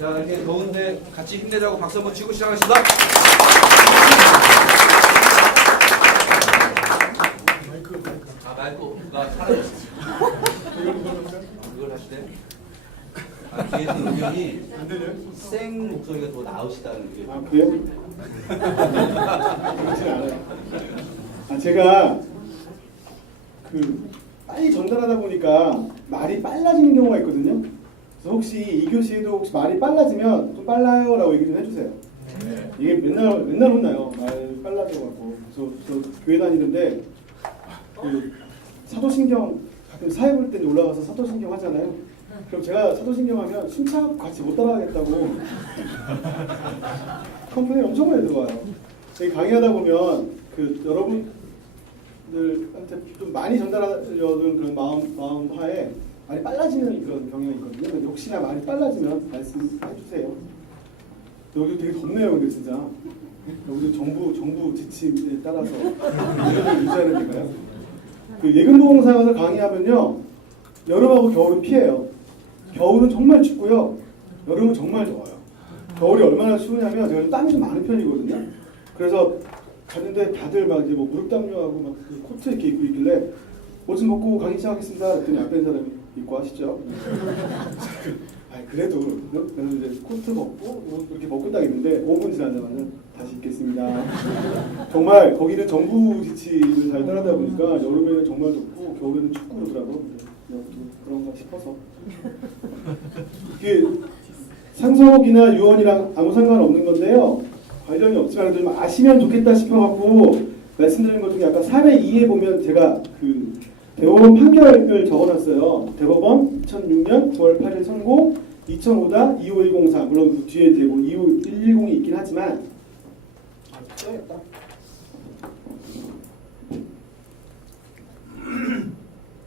자, 이렇게 더운데 같이 힘내자고 박수 한번 치고 시작하겠습니다. 마이크가 사라졌어. 이걸 하시대. 뒤에서 의견이 안 들려요? 생 목소리가 더 나으시다는 게. 아, 그래요? 그렇진 않아요. 제가 빨리 전달하다 보니까 말이 빨라지는 경우가 있거든요. 그래서 혹시 이 교시에도 혹시 말이 빨라지면 좀 빨라요라고 얘기 좀 해주세요. 이게 맨날 혼나요. 말 빨라져갖고. 저 교회 다니는데 사도신경 가끔 사회 볼 때 올라가서 사도신경 하잖아요. 그럼 제가 사도신경 하면 숨차고 같이 못 따라가겠다고 컴플레인 엄청 많이 들어와요. 강의하다 보면 여러분들한테 좀 많이 전달하려는 그런 마음 하에 말이 빨라지는 그런 경향이 있거든요. 혹시나 말이 빨라지면 말씀해 주세요. 여기 되게 덥네요, 근데 진짜. 여기도 정부 지침에 따라서 이런 유지하는 데가요. 예금보험사에서 강의하면요, 여름하고 겨울은 피해요. 겨울은 정말 춥고요, 여름은 정말 더워요. 겨울이 얼마나 추우냐면 제가 땀이 좀 많은 편이거든요. 그래서 갔는데 다들 막 이제 무릎 담요하고 막 코트 이렇게 입고 있길래 옷 좀 벗고 강의 시작하겠습니다. 그랬더니 앞에 있는 사람이 입고 하시죠. 그래도 저는 이제 코트 벗고 이렇게 벗고 딱 있는데 5분 지나자마자 다시 입겠습니다. 정말 거기는 정부 지침을 잘 따르다 보니까 여름에는 정말 덥고 겨울에는 춥고 그러더라고요. 그런가 싶어서. 이게 상속이나 유언이랑 아무 상관없는 건데요. 관련이 없지만 좀 아시면 좋겠다 싶어갖고 말씀드린 것 중에 아까 사례 2에 보면 제가 대법원 판결을 적어놨어요. 대법원 2006년 9월 8일 선고 2005-25104 물론 그 뒤에 이제 25110이 있긴 하지만 써야겠다.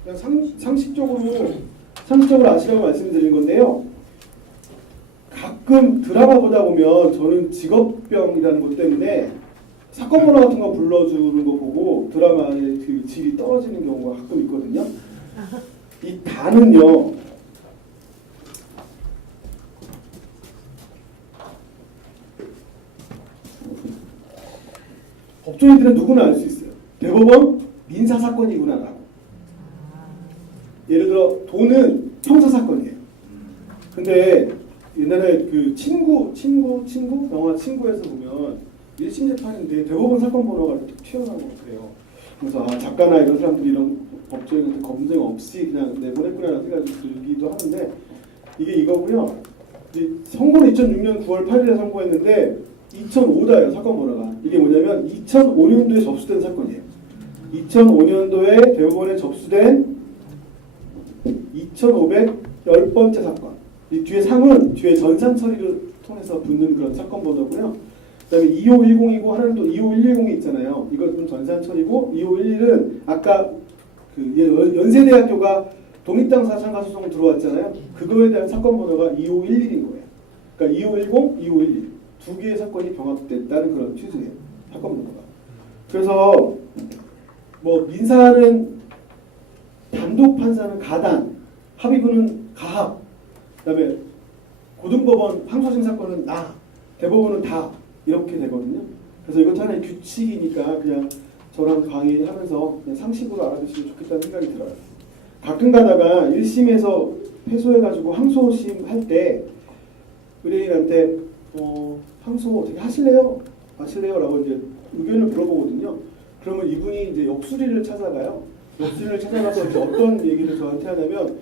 그냥 상식적으로 아시라고 말씀드린 건데요. 가끔 드라마 보다 보면 저는 직업병이라는 것 때문에 사건 번호 같은 거 불러주는 거 보고 드라마의 그 질이 떨어지는 경우가 가끔 있거든요. 이 다는요, 법조인들은 누구나 알 수 있어요. 대법원 민사사건이구나라고. 예를 들어 돈은 형사사건이에요. 근데 옛날에 친구 영화 친구에서 보면 1심 재판인데 대법원 사건 번호가 이렇게 튀어나오고 그래요. 그래서 작가나 이런 사람들이 이런 법조인한테 검증 없이 그냥 내보냈구나라는 생각이 들기도 하는데 이게 이거고요. 선고는 2006년 9월 8일에 선고했는데 2005다예요, 사건 번호가. 이게 뭐냐면 2005년도에 접수된 사건이에요. 2005년도에 대법원에 접수된 2510번째 사건. 이 뒤에 상은 뒤에 전산 처리를 통해서 붙는 그런 사건 번호고요. 그다음에 25110이고 하나는 또 25110이 있잖아요. 이것은 전산 처리고 2511은 아까 연세대학교가 독립당사 참가 소송 들어왔잖아요. 그거에 대한 사건 번호가 2511인 거예요. 그러니까 2510, 2511 두 개의 사건이 병합됐다는 그런 취지예요. 사건 번호가. 그래서 민사는 단독 판사는 가단, 합의부는 가합, 그다음에 고등법원 항소심 사건은 나, 대법원은 다 이렇게 되거든요. 그래서 이건 하나의 규칙이니까 그냥 저랑 강의하면서 그냥 상식으로 알아두시면 좋겠다는 생각이 들어요. 가끔 가다가 1심에서 패소해가지고 항소심 할 때 의뢰인한테 항소 어떻게 하실래요? 라고 이제 의견을 물어보거든요. 그러면 이분이 이제 역수리를 찾아가요. 역수리를 찾아가서 이제 어떤 얘기를 저한테 하냐면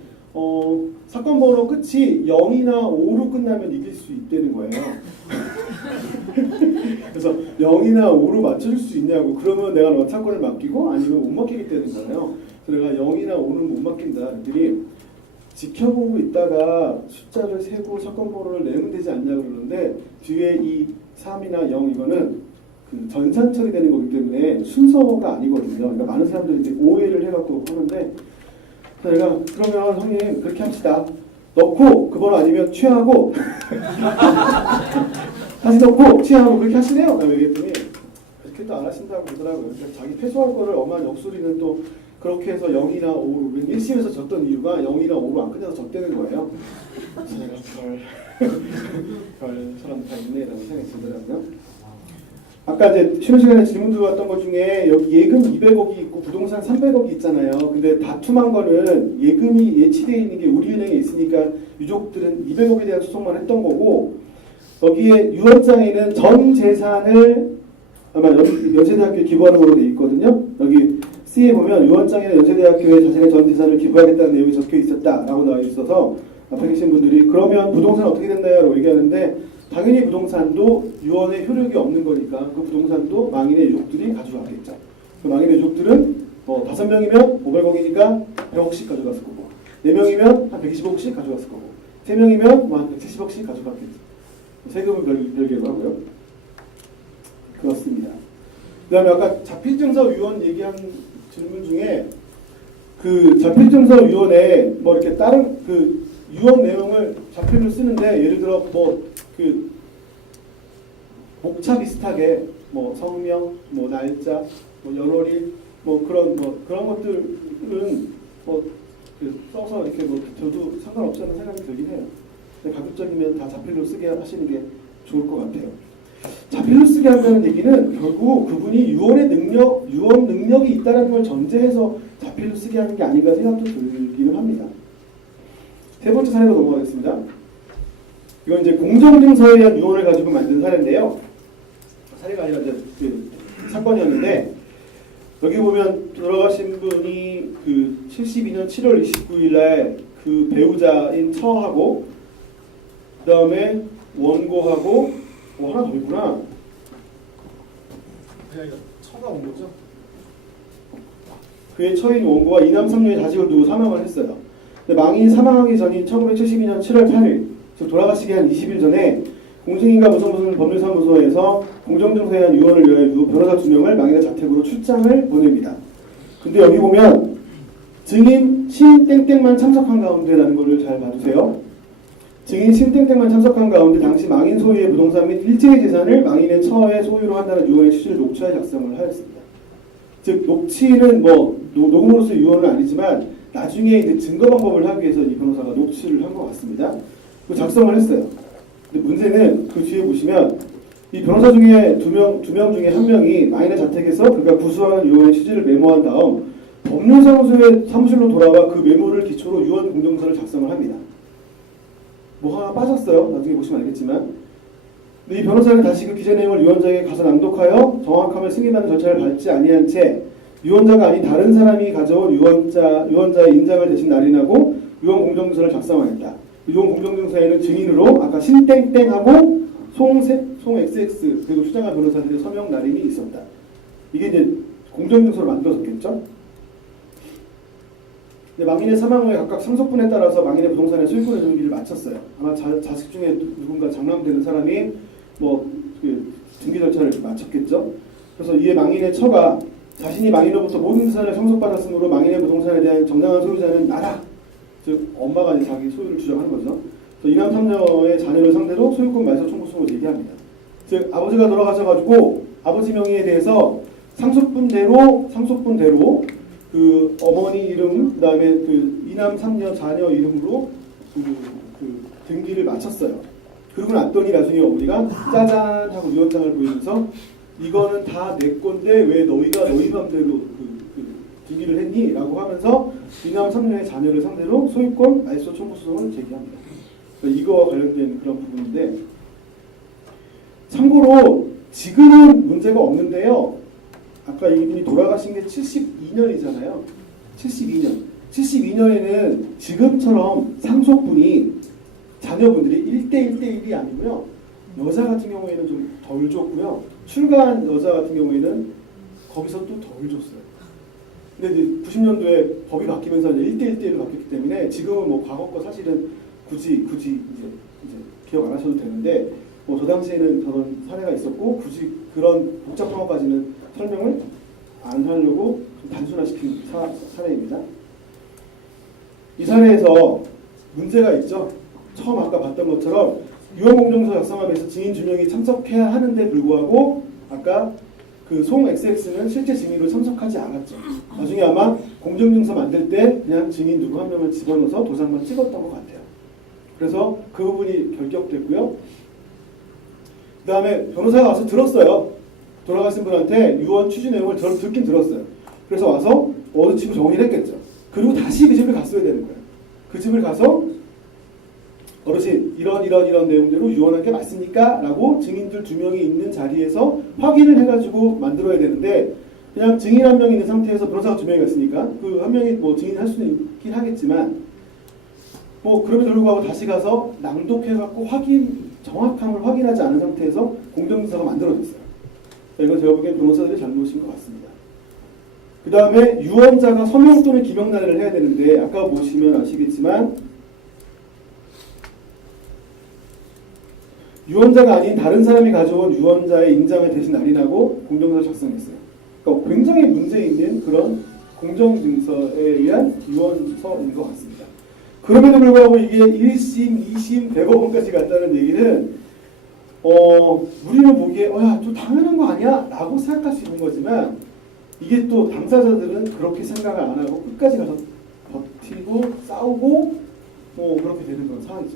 사건 번호 끝이 0이나 5로 끝나면 이길 수 있다는 거예요. 그래서 0이나 5로 맞춰줄 수 있냐고. 그러면 내가 너 사건을 맡기고 아니면 못 맡기기 때문인 거예요. 그래서 내가 0이나 5는 못 맡긴다. 그랬더니 지켜보고 있다가 숫자를 세고 사건 번호를 내면 되지 않냐 그러는데 뒤에 이 3이나 0 이거는 전산 처리되는 거기 때문에 순서가 아니거든요. 그러니까 많은 사람들이 이제 오해를 해갖고 하는데 내가 그러면 형님 그렇게 합시다. 넣고 그 번호 아니면 취하고 다시 넣고 취하고 그렇게 하시네요. 라고 얘기했더니 그렇게 또 안 하신다고 그러더라고요. 그러니까 자기 패소할 거를 엄한 역술이는 또 그렇게 해서 0이나 5로 1심에서 졌던 이유가 0이나 5로 안 끝나서 졌다는 거예요. 제가 별 사람 다 있네라고 생각이 들더라고요. 아까 이제 쉬는 시간에 질문 들어왔던 것 중에 여기 예금 200억이 있고 부동산 300억이 있잖아요. 근데 다툼한 거는 예금이 예치되어 있는 게 우리은행에 있으니까 유족들은 200억에 대한 소송만 했던 거고, 여기에 유언장에는 전 재산을 아마 연세대학교에 기부하는 걸로 되어 있거든요. 여기 C에 보면 유언장에는 연세대학교에 자신의 전 재산을 기부하겠다는 내용이 적혀 있었다라고 나와 있어서 앞에 계신 분들이 그러면 부동산 어떻게 됐나요? 라고 얘기하는데, 당연히 부동산도 유언의 효력이 없는 거니까 그 부동산도 망인의 유족들이 가져가겠죠. 그 망인의 유족들은 5명이면 500억이니까 100억씩 가져갔을 거고, 4명이면 한 120억씩 가져갔을 거고, 3명이면 뭐 한 170억씩 가져갔겠죠. 세금은 별개로 하고요. 그렇습니다. 그 다음에 아까 자필증서 유언 얘기한 질문 중에 그 자필증서 유언에 뭐 이렇게 다른 그 유언 내용을 자필로 쓰는데, 예를 들어 뭐 그 목차 비슷하게 뭐 성명, 뭐 날짜, 뭐 연월일, 뭐 그런 것들은 뭐 써서 이렇게 뭐 저도 상관없다는 생각이 들긴 해요. 근데 가급적이면 다 자필로 쓰게 하시는 게 좋을 것 같아요. 자필로 쓰게 한다는 얘기는 결국 그분이 유언 능력이 있다는 걸 전제해서 자필로 쓰게 하는 게 아닌가 생각도 들기는 합니다. 세 번째 사례로 넘어가겠습니다. 이건 이제 공정증서에 대한 유언을 가지고 만든 사례인데요. 사례가 아니라 이제 그 사건이었는데, 여기 보면 돌아가신 분이 그 72년 7월 29일 날 그 배우자인 처하고, 그 다음에 원고하고, 하나 더 있구나. 이거 처가 온 거죠? 그의 처인 원고가 이남 3녀의 자식을 두고 사망을 했어요. 근데 망인이 사망하기 전인 1972년 7월 8일, 즉 돌아가시기 한 20일 전에 공증인가 무슨 법률사무소에서 공정증서에 대한 유언을 위하여 변호사 2명을 망인의 자택으로 출장을 보냅니다. 근데 여기 보면 증인 신땡땡만 참석한 가운데라는 것을 잘 봐주세요. 증인 신땡땡만 참석한 가운데 당시 망인 소유의 부동산 및 일체의 재산을 망인의 처의 소유로 한다는 유언의 취지를 녹취하여 작성을 하였습니다. 즉 녹취는 뭐 녹음으로서 유언은 아니지만 나중에 이제 증거 방법을 하기 위해서 이 변호사가 녹취를 한 것 같습니다. 그 작성을 했어요. 근데 문제는 그 뒤에 보시면 이 변호사 중에 두 명 중에 한 명이 망인의 자택에서 그가 구수하는 유언의 취지를 메모한 다음 법률사무소의 사무실로 돌아와 그 메모를 기초로 유언 공정서를 작성을 합니다. 뭐 하나 빠졌어요. 나중에 보시면 알겠지만. 근데 이 변호사는 다시 그 기재 내용을 유언장에 가서 낭독하여 정확함을 승인하는 절차를 밟지 아니한 채 유언자가 아닌 다른 사람이 가져온 유언자의 인장을 대신 날인하고 유언 공정서를 작성하였다. 유언 공정증서에는 증인으로 아까 신땡땡하고 송 XX 그리고 추장한 변호사들의 서명 날인이 있었다. 이게 이제 공정증서를 만들어졌겠죠. 망인의 사망 후에 각각 상속분에 따라서 망인의 부동산의 소유권의 등기를 마쳤어요. 아마 자식 중에 누군가 장남되는 사람이 그 등기 절차를 마쳤겠죠. 그래서 이에 망인의 처가 자신이 망인으로부터 모든 재산을 상속받았으므로 망인의 부동산에 대한 정당한 소유자는 나다. 즉 엄마가 이제 자기 소유를 주장하는 거죠. 그래서 이남 3녀의 자녀를 상대로 소유권 말소 청구성을 제기합니다. 즉 아버지가 돌아가셔가지고 아버지 명의에 대해서 상속분대로 그 어머니 이름 그다음에 그 이남 3녀 자녀 이름으로 그 등기를 마쳤어요. 그러고 났더니 나중에 어머니가 짜잔 하고 유언장을 보이면서 이거는 다 내 건데 왜 너희가 너희 맘대로 그 등기를 했니? 라고 하면서 이남 3녀의 자녀를 상대로 소유권 말소 청구 소송을 제기합니다. 그러니까 이거와 관련된 그런 부분인데, 참고로 지금은 문제가 없는데요. 아까 이분이 돌아가신 게 72년이잖아요. 72년에는 지금처럼 상속분이 자녀분들이 1대1대1이 아니고요. 여자 같은 경우에는 좀 덜 줬고요. 출가한 여자 같은 경우에는 거기서 또 덜 줬어요. 근데 이제 90년도에 법이 바뀌면서 이제 1대1대1로 바뀌었기 때문에 지금은 뭐 과거 거 사실은 굳이 이제 기억 안 하셔도 되는데, 뭐 저 당시에는 저런 사례가 있었고 굳이 그런 복잡한 것까지는 설명을 안 하려고 좀 단순화시킨 사례입니다. 이 사례에서 문제가 있죠. 처음 아까 봤던 것처럼 유언공정서 작성하면서 증인 2명이 참석해야 하는데 불구하고 아까 그 송 XX는 실제 증인으로 참석하지 않았죠. 나중에 아마 공정증서 만들 때 그냥 증인 누구 한 명을 집어넣어서 도장만 찍었던 것 같아요. 그래서 그 부분이 결격됐고요. 그 다음에 변호사가 와서 들었어요. 돌아가신 분한테 유언 취지 내용을 듣긴 들었어요. 그래서 와서 얻어치고 정리를 했겠죠. 그리고 다시 그 집을 갔어야 되는 거예요. 그 집을 가서 어르신 이런 내용대로 유언한 게 맞습니까? 라고 증인들 2명이 있는 자리에서 확인을 해가지고 만들어야 되는데 그냥 증인 1명 있는 상태에서 변호사가 2명이 갔으니까 그 1명이 뭐 증인할 수는 있긴 하겠지만 뭐 그럼에도 불구하고 다시 가서 낭독해갖고 정확함을 확인하지 않은 상태에서 공정증서가 만들어졌어요. 이건 제가 보기엔 변호사들의 잘못인 것 같습니다. 그 다음에 유언자가 서명 또는 기명 난해를 해야 되는데 아까 보시면 아시겠지만 유언자가 아닌 다른 사람이 가져온 유언자의 인장을 대신 날인하고 공정증서 작성했어요. 그러니까 굉장히 문제 있는 그런 공정증서에 의한 유언서인 것 같습니다. 그럼에도 불구하고 이게 1심, 2심, 대법원까지 갔다는 얘기는 우리는 보기에 야, 좀 당연한 거 아니야? 라고 생각할 수 있는 거지만 이게 또 당사자들은 그렇게 생각을 안 하고 끝까지 가서 버티고 싸우고 그렇게 되는 그런 상황이죠.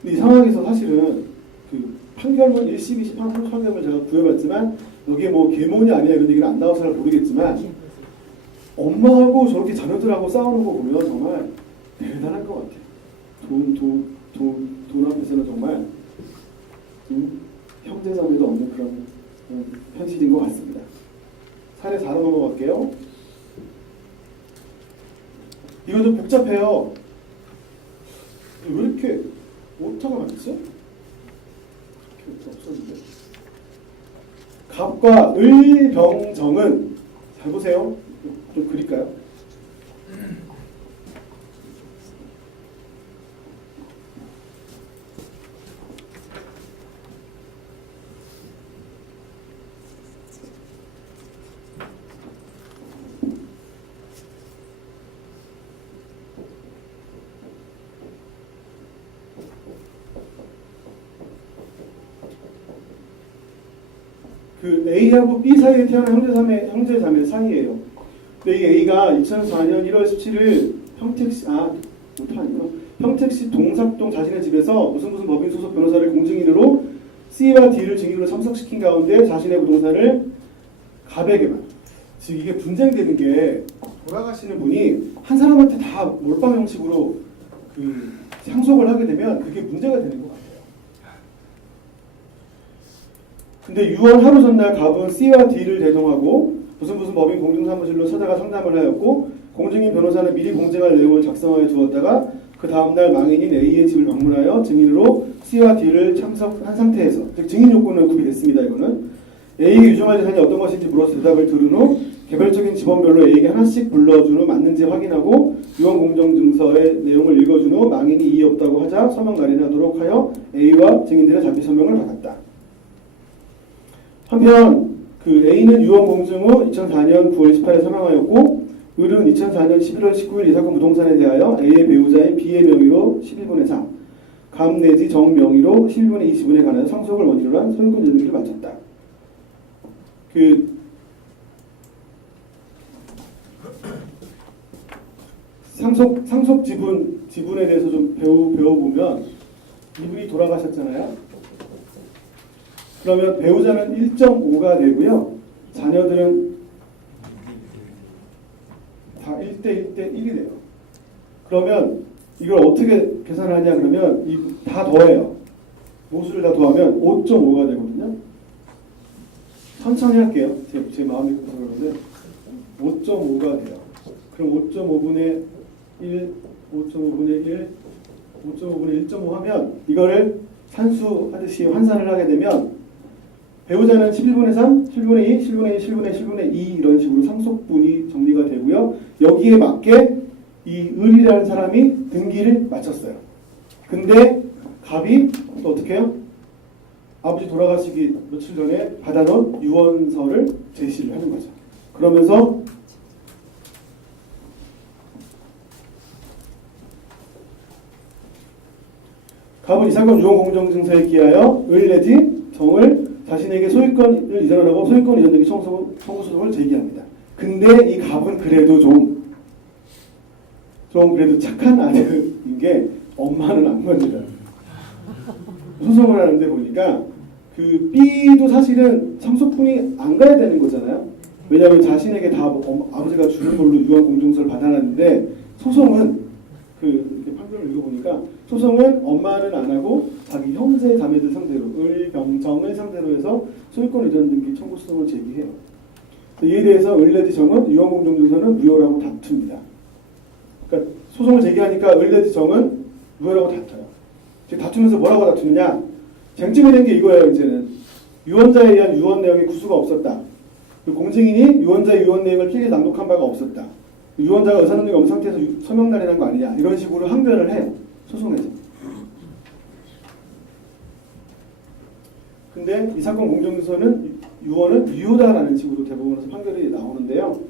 근데 이 상황에서 사실은 그 판결문 1심, 2심 판결문 제가 구해봤지만 여기에 뭐 계몽이 아니야 이런 얘기는 안 나와서 잘 모르겠지만 엄마하고 저렇게 자녀들하고 싸우는 거 보면 정말 대단할 것 같아요. 돈 앞에서는 정말 형제자매도 없는 그런 현실인 것 같습니다. 사례 4로 넘어갈게요. 이거 좀 복잡해요. 왜 이렇게 오타가 많지? 이렇게 없었는데. 갑과 을병정은 잘 보세요. 좀 그릴까요? 그 A하고 B 사이에 태어난 형제자매 사이예요. 근데 이 A가 2004년 1월 17일 평택시 동삭동 자신의 집에서 무슨 법인 소속 변호사를 공증인으로 C와 D를 증인으로 참석시킨 가운데 자신의 부동산을 갑에게만. 지금 이게 분쟁되는 게 돌아가시는 분이 한 사람한테 다 몰빵 형식으로 그 상속을 하게 되면 그게 문제가 되는 것 같아요. 근데 6월 하루 전날 갑은 C와 D를 대동하고 무슨 법인 공증사무실로 찾아가 상담을 하였고 공증인 변호사는 미리 공증할 내용을 작성하여 두었다가 그 다음날 망인인 A의 집을 방문하여 증인으로 C와 D를 참석한 상태에서 즉 증인 요건은 구비됐습니다. 이거는 A에게 유증할 재산이 어떤 것인지 물어서 대답을 들은 후 개별적인 지번별로 A에게 하나씩 불러준 후 맞는지 확인하고 유언 공정증서의 내용을 읽어준 후 망인이 이의 없다고 하자 서명 날인하도록 하여 A와 증인들의 자비 서명을 받았다. 한편 그 A는 유언 공증 후 2004년 9월 18일 사망하였고 을은 2004년 11월 19일 이 사건 부동산에 대하여 A의 배우자인 B의 명의로 11분의 3, 감 내지 정 명의로 11분의 20분에 관하여 상속을 원인으로 한 소유권 전등기를 마쳤다. 그 상속 지분에 대해서 좀 배워보면 이분이 돌아가셨잖아요. 그러면 배우자는 1.5가 되고요. 자녀들은 다 1대1이 돼요. 그러면 이걸 어떻게 계산하냐 그러면 다 더해요. 모수를 다 더하면 5.5가 되거든요. 천천히 할게요. 제 마음이 급해서 그러는데 5.5가 돼요. 그럼 5.5분의 1, 5.5분의 1, 5.5분의 1.5 하면 이거를 산수하듯이 환산을 하게 되면 배우자는 11분의 3, 11분의 2, 11분의 1, 11분의 11분의 2 이런 식으로 상속분이 정리가 되고요. 여기에 맞게 이 을이라는 사람이 등기를 마쳤어요. 근데 갑이 또 어떻게 해요? 아버지 돌아가시기 며칠 전에 받아놓은 유언서를 제시를 하는 거죠. 그러면서 갑은 이 사건 유언 공정증서에 기하여 을 내지 정을 자신에게 소유권을 이전하고 소유권 이전 등기 청구 소송을 제기합니다. 근데 이 갑은 그래도 좀 그래도 착한 아들인 게 엄마는 안 건드려요. 소송을 하는데 보니까 그 B도 사실은 상속분이 안 가야 되는 거잖아요. 왜냐하면 자신에게 다 아버지가 주는 걸로 유언 공증서를 받아놨는데 소송은 이렇게 판결을 읽어보니까 소송은 엄마는 안 하고 자기 형제 자매들 상대로 을병정을 상대로 해서 소유권 이전 등기 청구 소송을 제기해요. 이에 대해서 을 내지 정은 유언 공증서는 무효라고 다툽니다. 그러니까 소송을 제기하니까 을 내지 정은 무효라고 다퉈요. 지금 다투면서 뭐라고 다투느냐? 쟁점이 된 게 이거예요. 이제는 유언자에 의한 유언 내용의 구수가 없었다. 공증인이 유언자의 유언 내용을 필히 낭독한 바가 없었다. 유언자가 의사능력이 없는 상태에서 서명 날인한 거 아니냐. 이런 식으로 항변을 해요. 소송에서. 근데 이 사건 공정서는 유언은 유효다라는 식으로 대법원에서 판결이 나오는데요.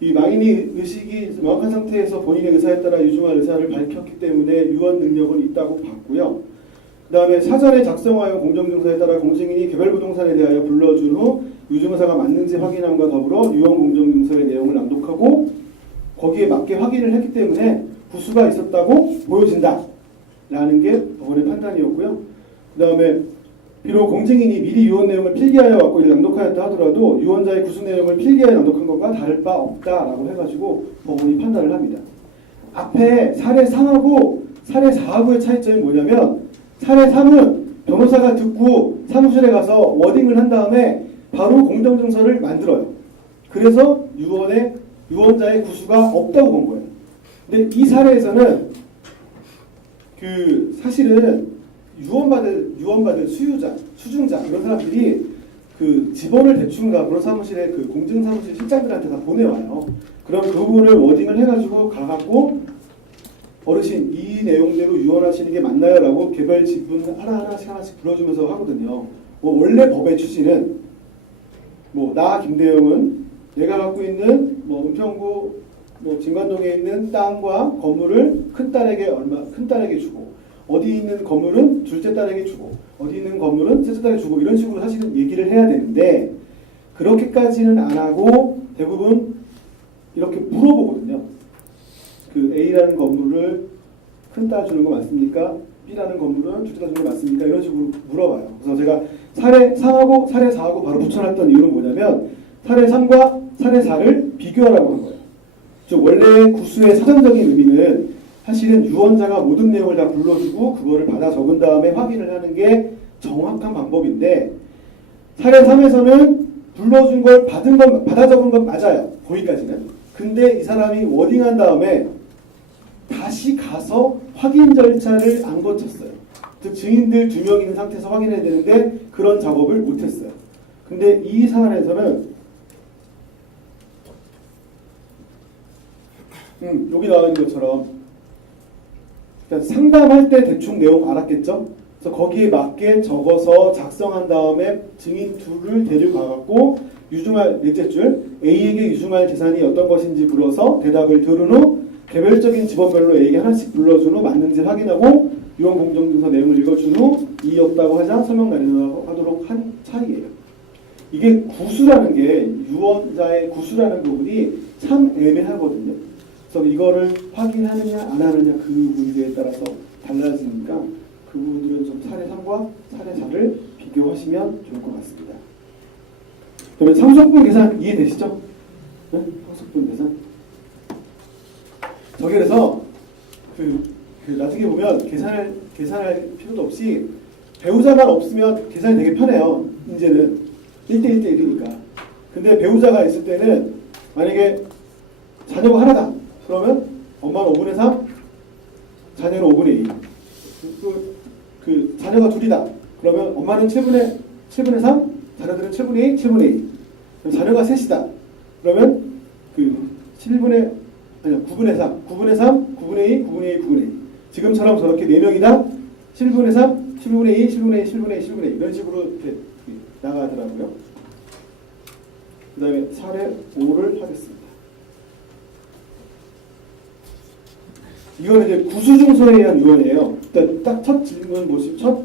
이 망인이 의식이 명확한 상태에서 본인의 의사에 따라 유증할 의사를 밝혔기 때문에 유언 능력은 있다고 봤고요. 그 다음에 사전에 작성하여 공정증서에 따라 공증인이 개별 부동산에 대하여 불러준 후 유증의사가 맞는지 확인함과 더불어 유언 공정증서의 내용을 낭독하고 거기에 맞게 확인을 했기 때문에 구수가 있었다고 보여진다 라는 게 법원의 판단이었고요. 그 다음에 비록 공증인이 미리 유언 내용을 필기하여 왔고 이를 낭독하였다 하더라도 유언자의 구수 내용을 필기하여 낭독한 것과 다를 바 없다라고 해가지고 법원이 판단을 합니다. 앞에 사례 3하고 사례 4하고의 차이점이 뭐냐면 사례 3은 변호사가 듣고 사무실에 가서 워딩을 한 다음에 바로 공정증서를 만들어요. 그래서 유언자의 구수가 없다고 본 거예요. 근데 이 사례에서는 사실은 유언받을 수중자 이런 사람들이 지번을 대충 다 그런 사무실에 공증사무실 실장들한테 다 보내와요. 그럼 그 부분을 워딩을 해가지고 가갖고 어르신 이 내용대로 유언하시는 게 맞나요? 라고 개별 지분 하나씩 불러주면서 하거든요. 원래 법의 취지는 나 김대영은 내가 갖고 있는 은평구 진관동에 있는 땅과 건물을 큰 딸에게 주고 어디 있는 건물은 둘째 딸에게 주고 어디 있는 건물은 셋째 딸에게 주고 이런 식으로 사실은 얘기를 해야 되는데 그렇게까지는 안 하고 대부분 이렇게 물어보거든요. A라는 건물을 큰딸 주는 거 맞습니까? B라는 건물은 둘째 딸 주는 거 맞습니까? 이런 식으로 물어봐요. 그래서 제가 사례 3하고 사례 4하고 바로 붙여놨던 이유는 뭐냐면 사례 3과 사례 4를 비교하라고 한 거예요. 즉 원래 구수의 사전적인 의미는 사실은 유언자가 모든 내용을 다 불러주고 그거를 받아 적은 다음에 확인을 하는 게 정확한 방법인데 사례 3에서는 불러준 걸 받아 적은 건 맞아요. 거기까지는. 근데 이 사람이 워딩한 다음에 다시 가서 확인 절차를 안 거쳤어요. 즉 증인들 2명 있는 상태에서 확인해야 되는데 그런 작업을 못했어요. 근데 이 사안에서는 여기 나와 있는 것처럼 상담할 때 대충 내용 알았겠죠? 그래서 거기에 맞게 적어서 작성한 다음에 증인 둘을 데려가갖고 유증할 넷째 줄 A에게 유증할 재산이 어떤 것인지 물어서 대답을 들은 후 개별적인 지번별로 A에게 하나씩 불러준 후 맞는지 확인하고 유언 공정증서 내용을 읽어준 후 이의 없다고 하자 서명 날인하도록 한 차이예요. 이게 구수라는 게 유언자의 구수라는 부분이 참 애매하거든요. 그래서 이거를 확인하느냐 안 하느냐 그 문제에 따라서 달라지니까 그 부분들은 좀 사례 3과 사례 4를 비교하시면 좋을 것 같습니다. 그러면 상속분 계산 이해되시죠? 네? 상속분 계산. 저기 그래서 나중에 보면 계산할 필요도 없이 배우자만 없으면 계산이 되게 편해요. 이제는 1대1대1이니까. 근데 배우자가 있을 때는 만약에 자녀가 하나다. 그러면 엄마는 5분의 3, 자녀는 5분의 2. 자녀가 둘이다. 그러면 엄마는 7분의 3, 자녀들은 7분의 2, 7분의 2. 그럼 자녀가 셋이다. 그러면 9분의 3, 9분의 3, 9분의 2, 9분의 2, 9분의 2. 지금처럼 저렇게 4명이다. 7분의 3, 7분의 2, 7분의 2, 7분의 2, 7분의 2. 이런 식으로 이렇게 나가더라고요. 그 다음에 사례 5를 하겠습니다. 이거는 이제 구수증서에 의한 유언이에요. 일단 딱 첫 질문 보시면 첫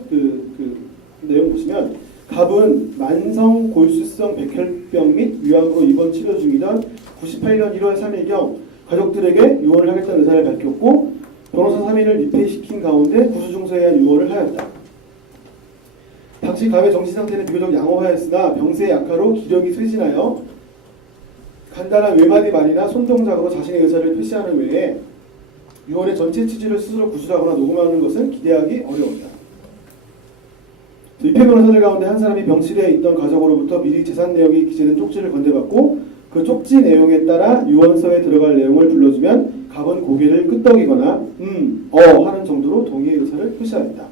내용 보시면 갑은 만성 골수성 백혈병 및 위암으로 입원 치료 중이던 98년 1월 3일경 가족들에게 유언을 하겠다는 의사를 밝혔고 변호사 3인을 입회시킨 가운데 구수중서에 의한 유언을 하였다. 당시 갑의 정신 상태는 비교적 양호하였으나 병세의 약화로 기력이 쇠진하여 간단한 외마디 말이나 손동작으로 자신의 의사를 표시하는 외에 유언의 전체 취지를 스스로 구술하거나 녹음하는 것은 기대하기 어려웠다. 입회 변호사들 가운데 한 사람이 병실에 있던 가족으로부터 미리 재산 내역이 기재된 쪽지를 건네받고 그 쪽지 내용에 따라 유언서에 들어갈 내용을 불러주면 갑은 고개를 끄덕이거나 하는 정도로 동의의 의사를 표시하였다.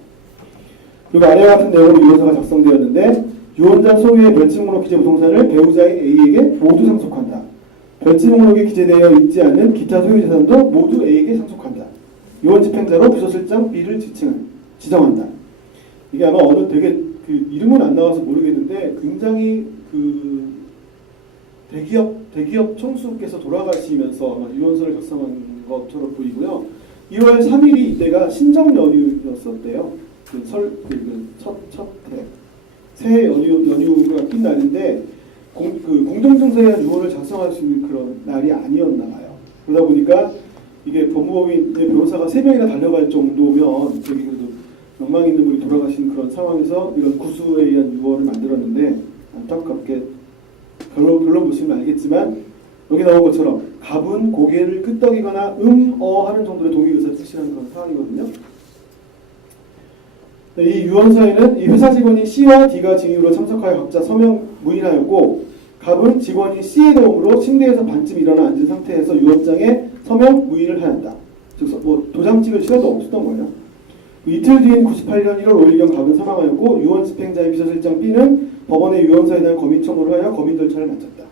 그리고 아래와 같은 내용으로 유언서가 작성되었는데 유언자 소유의 별칭목록 기재 부동산을 배우자인 A에게 모두 상속한다. 별칭목록에 기재되어 있지 않은 기타 소유 재산도 모두 A에게 상속한다. 유언 집행자로 비서실장 B를 지정한다. 이게 아마 어느 되게 그 이름은 안 나와서 모르겠는데 굉장히 그 대기업 총수께서 돌아가시면서 아마 유언서를 작성한 것처럼 보이고요. 1월 3일이 이때가 신정 연휴였었대요. 첫 해. 새해 연휴가 낀 날인데 공동증서에 대한 유언을 작성할 수 있는 그런 날이 아니었나 봐요. 그러다 보니까 이게 법무법인의 변호사가 3명이나 달려갈 정도면 되게 그래도 명망 있는 분이 돌아가신 그런 상황에서 이런 구수에 의한 유언을 만들었는데 안타깝게 별로 보시면 알겠지만 여기 나온 것처럼 갑은 고개를 끄덕이거나 하는 정도의 동의 의사를 표시하는 그런 상황이거든요. 이 유언서에는 이 회사 직원인 C와 D가 증인으로 참석하여 각자 서명 무인하였고 갑은 직원인 C의 도움으로 침대에서 반쯤 일어나 앉은 상태에서 유언장에 서명 무인을 하였다. 즉 도장 찍을 시간도 없었던 거예요. 이틀 뒤인 98년 1월 5일경 갑은 사망하였고 유언 집행자인 비서실장 B는 법원의 유언서에 대한 검인 청구를 하여 검인 절차를 마쳤다.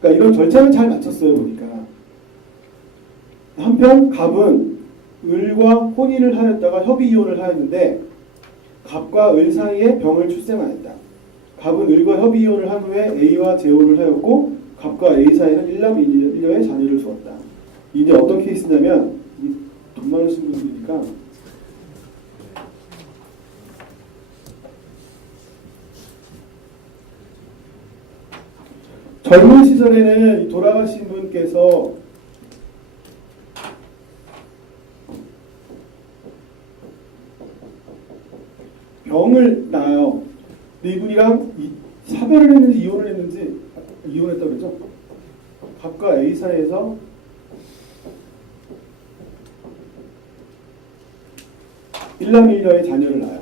그러니까 이런 절차는 잘 마쳤어요 보니까. 한편 갑은 을과 혼인을 하였다가 협의 이혼을 하였는데 갑과 을 사이에 병을 출생하였다. 갑은 을과 협의 이혼을 한 후에 A와 재혼을 하였고 갑과 A 사이에는 일남 일녀의 자녀를 두었다. 이게 어떤 케이스냐면 돈 많으신 분들이니까 젊은 시절에는 돌아가신 분께서 병을 낳아요. 근데 이분이랑 사별을 했는지 이혼을 했는지 이혼했다고 그러죠. 갑과 A 사이에서 일남일녀의 자녀를 낳아요.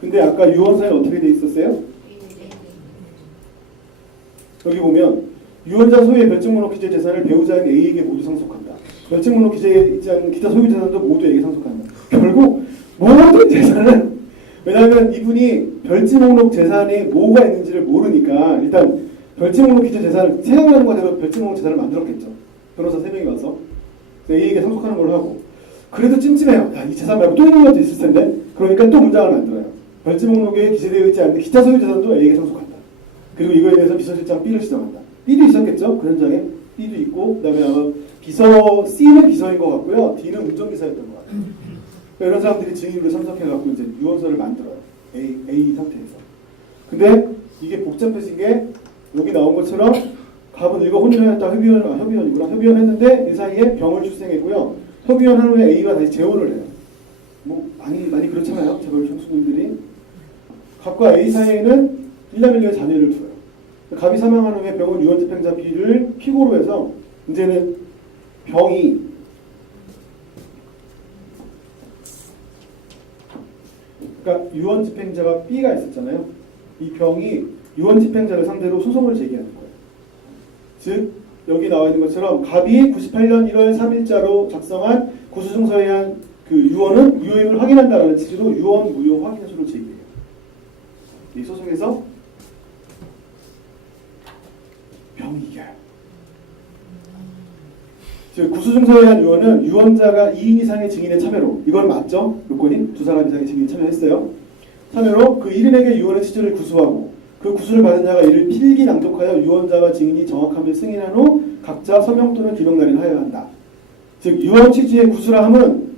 근데 아까 유언서에 어떻게 돼 있었어요? 여기 보면 유언자 소유의 별칭목록 기재 재산을 배우자인 A에게 모두 상속한다. 별칭목록 기재에 있지 않은 기타 소유 재산도 모두 A에게 상속한다. 결국 모든 재산은 왜냐하면 이분이 별칭목록 재산에 뭐가 있는지를 모르니까 일단 별칭목록 기재 재산을 생각나는 거대로 별칭목록 재산을 만들었겠죠. 변호사 3명이 와서 A에게 상속하는 걸로 하고 그래도 찜찜해요. 야, 이 재산 말고 또 있는 것도 있을 텐데 그러니까 또 문장을 만들어요. 별칭목록에 기재되어 있지 않은 기타 소유 재산도 A에게 상속한다. 그리고 이거에 대해서 비서실장 B를 지정한다. B도 있었겠죠? 그 현장에 B도 있고 그다음에 아마 비서 C는 비서인 것 같고요. D는 운전기사였던 것 같아요. 그러니까 이런 사람들이 증인으로 참석해갖고 이제 유언서를 만들어요. A 상태에서. 근데 이게 복잡해진 게 여기 나온 것처럼 갑은 이거 혼인하였다 협의혼이구나. 협의혼했는데 이 사이에 병을 출생했고요. 협의혼 한 후에 A가 다시 재혼을 해요. 뭐 많이 그렇잖아요. 재벌 총수님들이. 갑과 A 사이에는 일남일녀의 자녀를 두어요. 갑이 사망한 후에 병은 유언 집행자 B를 피고로 해서 이제는 병이 그러니까 유언 집행자가 B가 있었잖아요. 이 병이 유언 집행자를 상대로 소송을 제기하는 거예요. 즉 여기 나와 있는 것처럼 갑이 98년 1월 3일자로 작성한 구수증서에 의한 그 유언은 유효임을 확인한다라는 취지로 유언 무효 확인서를 제기해요. 이 소송에서 병이 이겨요. 즉 구수증서에 의한 유언은 유언자가 2인 이상의 증인의 참여로 이건 맞죠? 요건이 두 사람 이상의 증인이 참여했어요. 참여로 그 1인에게 유언의 취지를 구수하고 그 구수를 받은 자가 이를 필기 낭독하여 유언자와 증인이 정확함을 승인한 후 각자 서명 또는 기록 날인하여야 한다. 즉 유언 취지의 구수라 함은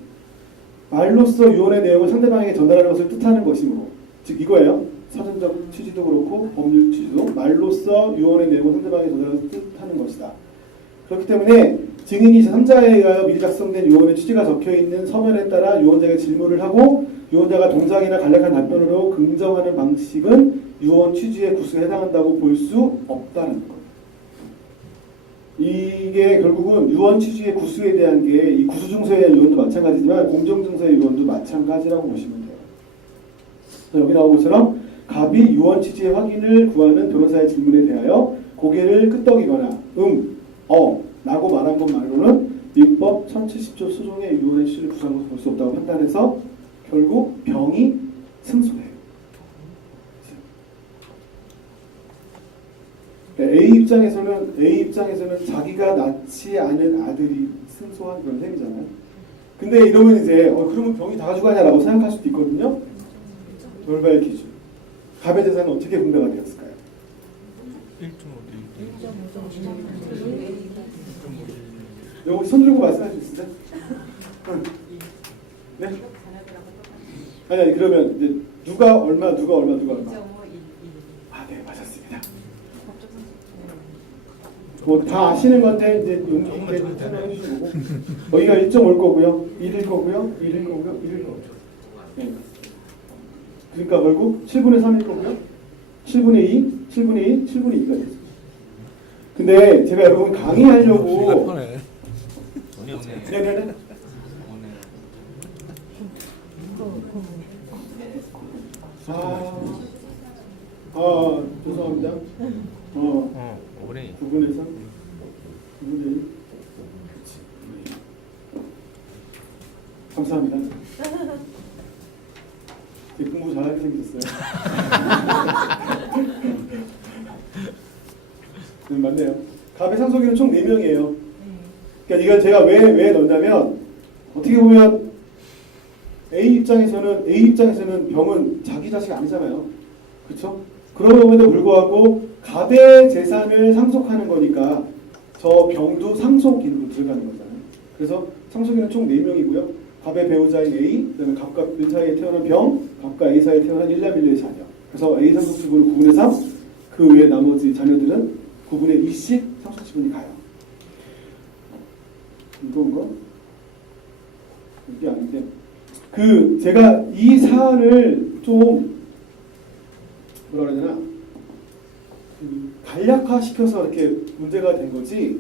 말로써 유언의 내용을 상대방에게 전달하는 것을 뜻하는 것이므로 즉 이거예요. 사전적 취지도 그렇고 법률 취지도 말로써 유언의 내용을 상대방에 전달해서 뜻하는 것이다. 그렇기 때문에 증인이 제3자에 의하여 미리 작성된 유언의 취지가 적혀있는 서면에 따라 유언자에게 질문을 하고 유언자가 동상이나 간략한 답변으로 긍정하는 방식은 유언 취지의 구수에 해당한다고 볼 수 없다는 것. 이게 결국은 유언 취지의 구수에 대한 게 이 구수증서에 대한 유언도 마찬가지지만 공정증서의 유언도 마찬가지라고 보시면 돼요. 여기 나온 것처럼 갑이 유언 취지의 확인을 구하는 변호사의 질문에 대하여 고개를 끄덕이거나 라고 말한 것만으로는 민법 1070조 소송의 유언의 취지를 구수한 것을 볼 수 없다고 판단해서 결국 병이 승소해요. A 입장에서는 자기가 낳지 않은 아들이 승소한 그런 셈이잖아요. 근데 이러면 이제 그러면 병이 다 가져가냐라고 생각할 수도 있거든요. 돌발 기준. 갑의 재산은 어떻게 분배가 되었을까요? 1.5. 여기 손 들고 말씀할 수 있으세요? 네? 아니 그러면 이제 누가 얼마. 아, 네 맞았습니다. 뭐 다 아시는 건데 이제 용기 있게 설명해 주시고 여기가 1.5일 거고요, 1일 거고요, 1일 거고요, 1일 거고요. 네. 그러니까 결국 7분의 3일 거고요, 7분의 2, 7분의 1, 7분의 2가 됐어요. 근데 제가 여러분 강의하려고 네네네. 죄송합니다. 9분의 3, 9분의 1. 감사합니다. 되게 공부 잘하게 생겼어요. 맞네요. 갑의 상속인은 총 4명이에요. 그러니까 이건 제가 왜 넣냐면 어떻게 보면 A 입장에서는 병은 자기 자식 아니잖아요. 그렇죠? 그럼에도 불구하고 갑의 재산을 상속하는 거니까 저 병도 상속인으로 들어가는 거잖아요. 그래서 상속인은 총 4명이고요. 갑의 배우자인 A, 그다음에 갑과 은 사이에 태어난 병, 갑과 A 사이에 태어난 1남1녀의 자녀. 그래서 A 상속지분은 9분의 3, 그 외에 나머지 자녀들은 9분의 2씩 상속지분이 가요. 이건가? 이게 아닌데. 제가 이 사안을 좀 뭐라 그래야 되나 간략화시켜서 이렇게 문제가 된 거지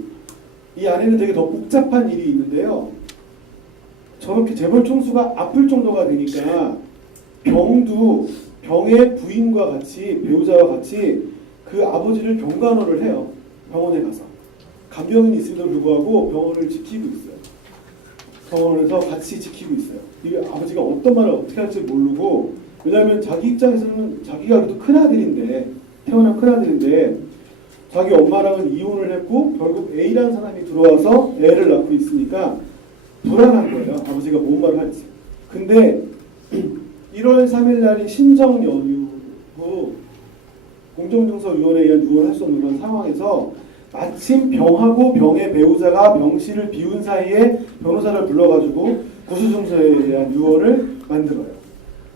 이 안에는 되게 더 복잡한 일이 있는데요. 저렇게 재벌 총수가 아플 정도가 되니까 병의 부인과 같이 배우자와 같이 그 아버지를 병간호를 해요. 병원에 가서 간병인이 있음에도 불구하고 병원을 지키고 있어요. 병원에서 같이 지키고 있어요. 이 아버지가 어떤 말을 어떻게 할지 모르고 왜냐하면 자기 입장에서는 자기가 그래도 큰아들인데 태어난 큰아들인데 자기 엄마랑은 이혼을 했고 결국 A라는 사람이 들어와서 애를 낳고 있으니까 불안한 거예요. 아버지가 뭔 말을 할지. 근데 1월 3일 날이 신정 연휴고 공정증서위원회에 의한 유언을 할 수 없는 그런 상황에서 마침 병하고 병의 배우자가 병실을 비운 사이에 변호사를 불러가지고 구수증서에 대한 유언을 만들어요.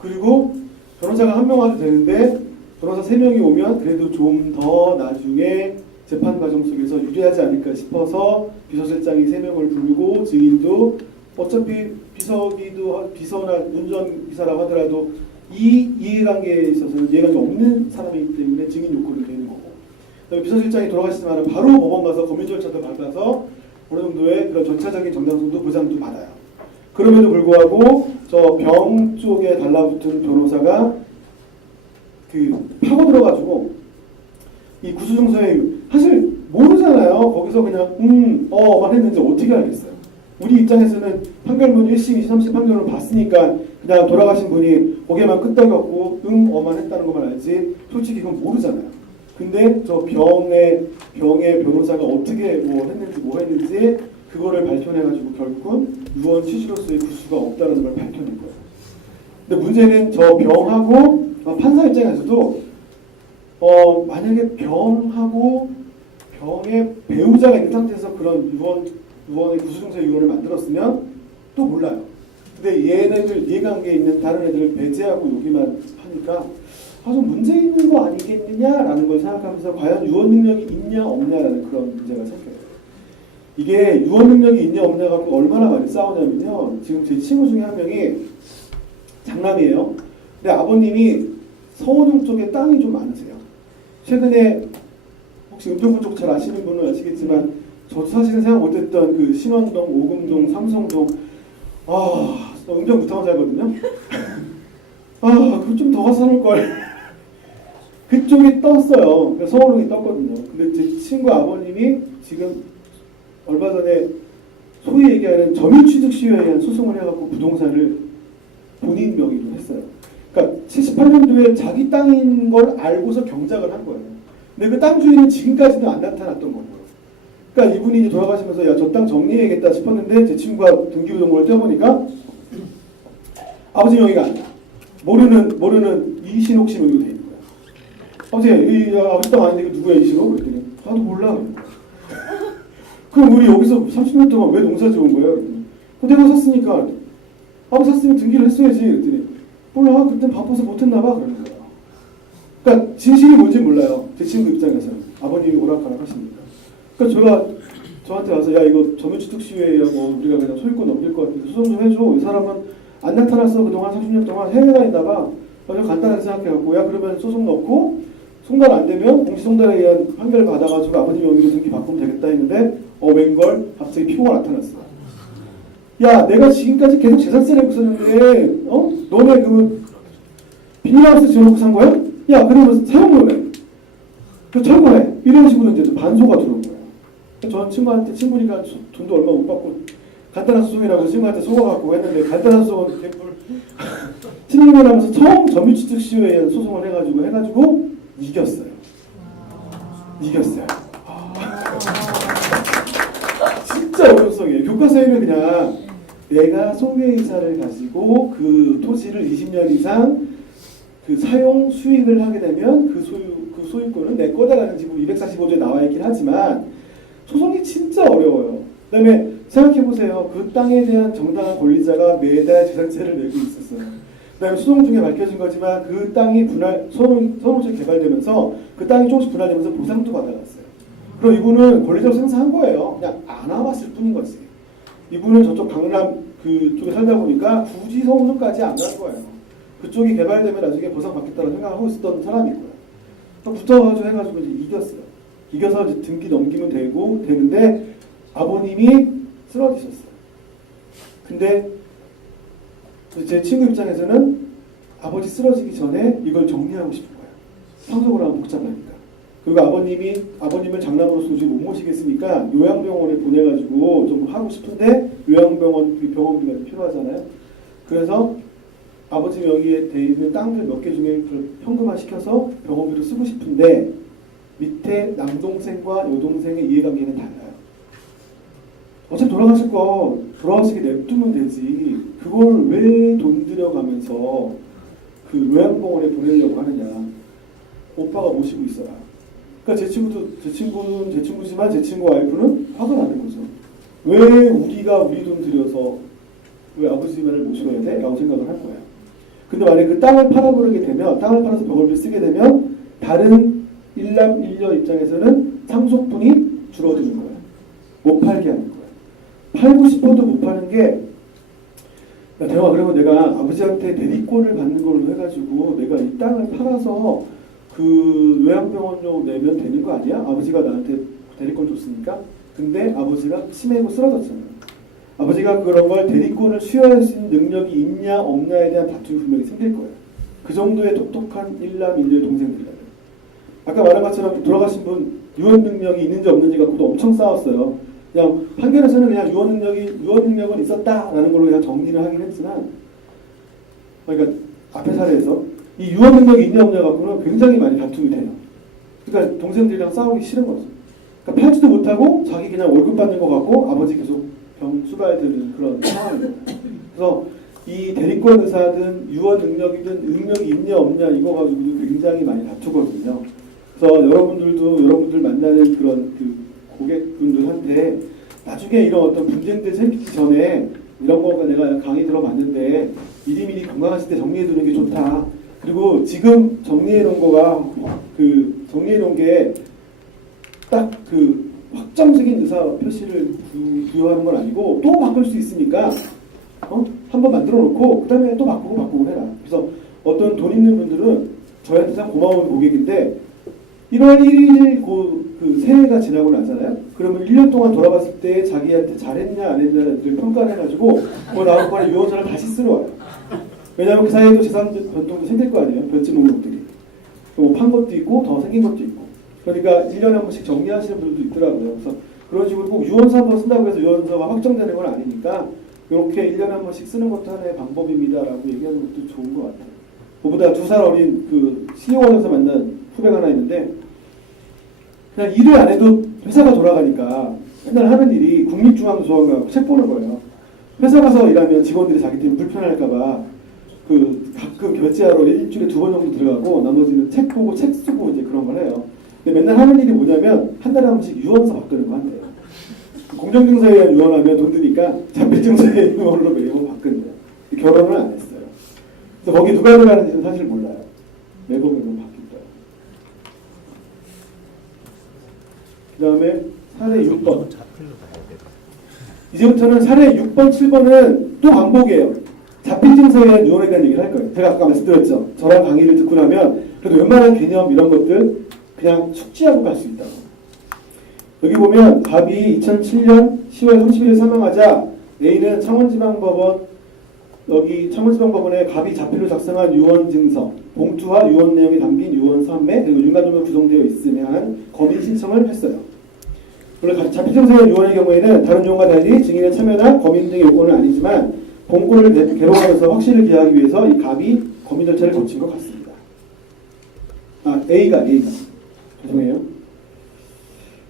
그리고 변호사가 한 명 와도 되는데 변호사 3명이 오면 그래도 좀 더 나중에 재판 과정 속에서 유리하지 않을까 싶어서 비서실장이 3명을 부르고 증인도 어차피 비서나 운전기사라고 하더라도 이 이해관계에 있어서는 이해관계 없는 사람이기 때문에 증인 요건이 되는 거고 비서실장이 돌아가시지만 바로 법원 가서 검인 절차도 밟아서 어느 정도의 그런 전차적인 정당성도 보장도 받아요. 그럼에도 불구하고 저 병 쪽에 달라붙은 변호사가 파고 들어가지고 이 구수증서에 사실 모르잖아요. 거기서 그냥 만 했는지 어떻게 알겠어요. 우리 입장에서는 판결문 1심, 2심, 3심 판결을 봤으니까 그냥 돌아가신 분이 고개만 끄덕였고 만 했다는 것만 알지 솔직히 그건 모르잖아요. 근데 저 병의 변호사가 어떻게 뭐 했는지 그거를 밝혀내가지고 결국은 유언 취지로서의 구수가 없다는 걸 밝혀낸 거예요. 근데 문제는 저 병하고 판사 입장에서도 만약에 병하고 병의 배우자가 있는 상태에서 그런 유언의 구수증서 유언을 만들었으면 또 몰라요. 근데 얘네들 이해관계에 있는 다른 애들을 배제하고 여기만 하니까 좀 문제 있는 거 아니겠느냐라는 걸 생각하면서 과연 유언 능력이 있냐 없냐라는 그런 문제가 생겨요. 이게 유언 능력이 있냐 없냐 갖고 얼마나 많이 싸우냐면요. 지금 제 친구 중에 한 명이 장남이에요. 근데 아버님이 서원동 쪽에 땅이 좀 많으세요. 최근에 혹시 은평구 쪽 잘 아시는 분은 아시겠지만 저도 사실은 생각 못했던 그 신원동, 오금동, 삼성동 은평구타운 살거든요. 그거 좀 더 가서 사놓을 걸. 그쪽이 떴어요. 서원동이 떴거든요. 근데 제 친구 아버님이 지금 얼마 전에 소위 얘기하는 점유취득 시효에 의한 소송을 해갖고 부동산을 본인 명의로 했어요. 그러니까 78년도에 자기 땅인 걸 알고서 경작을 한 거예요. 근데 그 땅 주인은 지금까지는 안 나타났던 거예요. 그러니까 이분이 이제 돌아가시면서 야, 저 땅 정리해야겠다 싶었는데 제 친구가 등기부등본을 떼어보니까 아버지 명의가 아니야. 모르는 이신옥 씨 명의로 돼 있는 거야. 아버지, 아버지 땅 아닌데 이거 누구야 이신옥? 그랬더니 나도 몰라. 그럼 우리 여기서 30년 동안 왜 농사 지은 거예요? 내가 샀으니까. 아버지 샀으면 등기를 했어야지. 그랬더니 몰라. 그땐 바빠서 못했나 봐. 그러는 거예요. 그러니까 진실이 뭔지 몰라요. 제 친구 입장에서는. 아버님이 오락가락 하시니까. 그러니까 저한테 와서 야 이거 점유취득 시효에 뭐 우리가 그냥 소유권 넘길 것 같은데 소송 좀 해줘. 이 사람은 안 나타났어. 그동안 30년 동안 해외가 있나 봐. 그래서 간단하게 생각해갖고 야 그러면 소송 넣고 송달 안 되면 공시송달에 의한 판결을 받아가지고 아버님 명의로 등기 바꾸면 되겠다 했는데 웬걸 갑자기 피고가 나타났어. 야 내가 지금까지 계속 재산세 내고 있었는데 너네 그 비닐하우스 지어놓고 산 거야? 야 그러면 사용료네. 그 철거해. 이런 식으로 이제 반소가 들어온 거예요. 저는 친구니까 돈도 얼마 못 받고 간단한 소송이라고 친구한테 속아갖고 했는데 간단한 소송은 개뿔 친구를 하면서 처음 점유취득 시효에 의한 소송을 해가지고 이겼어요. 진짜 어려성이에요. 교과서에는 그냥 내가 소유의사를 가지고 그 토지를 20년 이상 그 사용 수익을 하게 되면 그 소유권은 내 거다라는 식으로 245조에 나와 있긴 하지만 소송이 진짜 어려워요. 그다음에 생각해보세요. 그 땅에 대한 정당한 권리자가 매달 재산세를 내고 있었어요. 그다음에 소송 중에 밝혀진 거지만 그 땅이 선호지가 개발되면서 그 땅이 조금씩 분할되면서 보상도 받아갔어요. 그리고 이분은 권리자로 생사한 거예요. 그냥 안 와봤을 뿐인 거지. 이분은 저쪽 강남 그쪽에 살다 보니까 굳이 서울까지 안 간 거예요. 그쪽이 개발되면 나중에 보상받겠다고 생각하고 있었던 사람이고요. 또 붙어가지고 해가지고 이제 이겼어요. 이겨서 이제 등기 넘기면 되는데 아버님이 쓰러지셨어요. 근데 제 친구 입장에서는 아버지 쓰러지기 전에 이걸 정리하고 싶은 거예요. 상속을 하면 복잡하니까. 그리고 아버님을 장남으로서 지금 못 모시겠으니까 요양병원에 보내가지고 좀 하고 싶은데 요양병원 병원비가 필요하잖아요. 그래서 아버지 명의에 돼 있는 땅들 몇 개 중에 현금화 시켜서 병원비로 쓰고 싶은데 밑에 남동생과 여동생의 이해관계는 달라요. 어차피 돌아가시게 냅두면 되지. 그걸 왜 돈 들여가면서 그 요양병원에 보내려고 하느냐. 오빠가 모시고 있어라. 그러니까 제 친구는 제 친구지만 제 친구 와이프는 화가 나는 거죠. 왜 우리가 우리 돈 들여서 왜 아버지만을 모셔야 돼? 라고 생각을 할 거예요. 근데 만약에 그 땅을 팔아버리게 되면, 땅을 팔아서 병원비를 쓰게 되면 다른 일남 일녀 입장에서는 상속분이 줄어드는 거예요. 못 팔게 하는 거예요. 팔고 싶어도 못 파는 게 대화 그러면 내가 아버지한테 대리권을 받는 걸로 해가지고 내가 이 땅을 팔아서 그 요양병원료 내면 되는 거 아니야? 아버지가 나한테 대리권 줬으니까. 근데 아버지가 치매고 쓰러졌잖아요. 아버지가 그런 걸 대리권을 수여할 수 있는 능력이 있냐 없냐에 대한 다툼이 분명히 생길 거예요. 그 정도의 똑똑한 일남 일녀의 동생들이라면. 아까 말한 것처럼 돌아가신 분 유언 능력이 있는지 없는지 갖고도 엄청 싸웠어요. 그냥 판결에서는 그냥 유언 능력은 있었다라는 걸로 그냥 정리를 하긴 했지만, 그러니까 앞에 사례에서 이 유언 능력이 있냐 없냐 갖고는 굉장히 많이 다툼이 돼요. 그러니까 동생들이랑 싸우기 싫은 거죠. 그러니까 팔지도 못하고 자기 그냥 월급 받는 거 같고 아버지 계속 병 수발되는 그런 상황이에요. 그래서 이 대리권 의사든 유언 능력이 있냐 없냐 이거 가지고도 굉장히 많이 다투거든요. 그래서 여러분들 만나는 그런 그 고객분들한테 나중에 이런 어떤 분쟁들 생기기 전에 이런 거 내가 강의 들어봤는데 미리미리 건강하실 때 정리해두는 게 좋다. 그리고 지금 정리해 놓은 거가 정리해 놓은 게 딱 확정적인 의사 표시를 부여하는 건 아니고 또 바꿀 수 있으니까 한번 만들어 놓고 그 다음에 또 바꾸고 해라. 그래서 어떤 돈 있는 분들은 저희한테 참 고마운 고객인데 1월 1일 그 새해가 지나고 나잖아요. 그러면 1년 동안 돌아봤을 때 자기한테 잘했냐 안 했냐를 평가를 해가지고 나올 거에 유언서를 다시 쓰러 와요. 왜냐하면 그 사이에도 재산 변동도 생길 거 아니에요. 변지 목록들이. 뭐 판 것도 있고 더 생긴 것도 있고. 그러니까 1년에 한 번씩 정리하시는 분들도 있더라고요. 그래서 그런 식으로 꼭 유언서 한 번 쓴다고 해서 유언서가 확정되는 건 아니니까 이렇게 1년에 한 번씩 쓰는 것도 하나의 방법입니다라고 얘기하는 것도 좋은 것 같아요. 저보다 2살 어린 CEO에서 만난 후배가 하나 있는데 그냥 일을 안 해도 회사가 돌아가니까 맨날 하는 일이 국립중앙도서관 책 보는 거예요. 회사 가서 일하면 직원들이 자기 때문에 불편할까봐 가끔 결제하러 일주일에 2번 정도 들어가고 나머지는 책 보고 책 쓰고 이제 그런 걸 해요. 근데 맨날 하는 일이 뭐냐면 한 달에 한 번씩 유언서 바꾸는 거 한대요. 공정증서에 의한 유언하면 돈 드니까 자필증서에 유언으로 매번 바꾸는 거예요. 결혼을 안 했어요. 그래서 거기 누가 들어가는지는 사실 몰라요. 매번 바뀌어요. 그 다음에 사례 6번. 이제부터는 사례 6번, 7번은 또 반복이에요. 자필증서에 대한 유언에 대한 얘기를 할 거예요. 제가 아까 말씀드렸죠. 저랑 강의를 듣고 나면 그래도 웬만한 개념 이런 것들 그냥 숙지하고 갈 수 있다고. 여기 보면 갑이 2007년 10월 30일 사망하자 A는 창원지방법원 여기 창원지방법원에 갑이 자필로 작성한 유언증서 봉투와 유언 내용이 담긴 유언서 매 그리고 윤곽점으로 구성되어 있음에 한한 검인 신청을 했어요. 물론 자필증서의 유언의 경우에는 다른 유언과 달리 증인의 참여나 검인 등의 요건은 아니지만 본권을 개록하면서 확실을 기하기 위해서 이 갑이 검인 절차를 거친 것 같습니다. A가 죄송해요.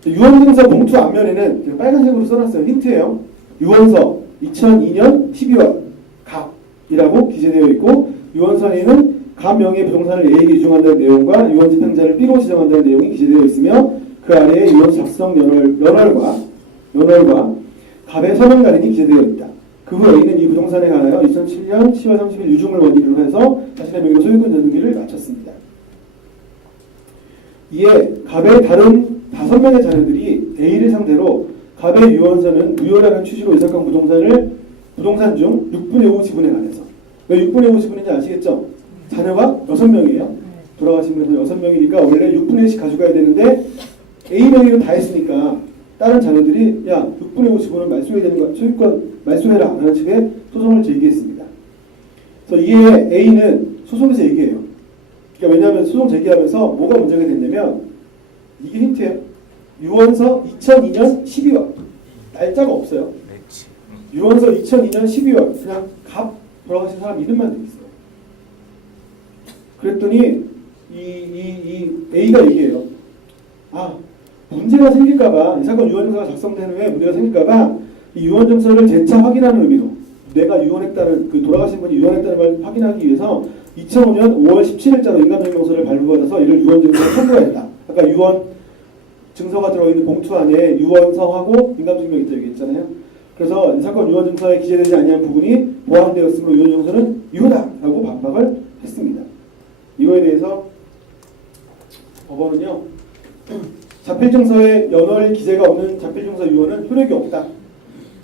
유언증서 봉투 앞면에는 빨간색으로 써놨어요. 힌트예요. 유언서 2002년 12월 갑이라고 기재되어 있고 유언서에는 갑 명의 부동산을 A에게 이중한다는 내용과 유언 집행자를 B로 지정한다는 내용이 기재되어 있으며 그 아래에 유언서 작성 연월과 갑의 서명 날인이 기재되어 있다. 그 후 A는 이 부동산에 관하여 2007년 10월 30일 유증을 원인으로 해서 자신의 명의로 소유권 전등기를 마쳤습니다. 이에 갑의 다른 5명의 자녀들이 A를 상대로 갑의 유언서는 무효라는 취지로 이 사건 부동산 중 6분의 5 지분에 관해서 왜 6분의 5 지분인지 아시겠죠? 자녀가 6명이에요. 돌아가신 분은 6명이니까 원래 6분의 1씩 가져가야 되는데 A 명의로 다 했으니까 다른 자녀들이 6분의 5 지분을 말소해야 되는 거야. 소유권 말소해라 라는 식의 소송을 제기했습니다. 그래서 이에 A는 소송에서 얘기해요. 그러니까 왜냐하면 소송 제기하면서 뭐가 문제가 됐냐면 이게 힌트예요. 유언서 2002년 12월 날짜가 없어요. 유언서 2002년 12월 그냥 갑 돌아가신 사람 이름만 돼 있어요. 그랬더니 이 A가 얘기해요. 문제가 생길까봐 이 사건 유언증서가 작성된 후에 문제가 생길까봐 이 유언증서를 재차 확인하는 의미로 내가 유언했다는 돌아가신 분이 유언했다는 걸 확인하기 위해서 2005년 5월 17일자로 인감증명서를 발부받아서 이를 유언증서에 첨부했다. 아까 유언 증서가 들어있는 봉투 안에 유언서하고 인감증명이 있다고 얘기했잖아요. 그래서 이 사건 유언증서에 기재되지 않은 부분이 보완되었으므로 유언증서는 유효다라고 반박을 했습니다. 이거에 대해서 법원은요. 자필증서에 연월 기재가 없는 자필증서 유언은 효력이 없다.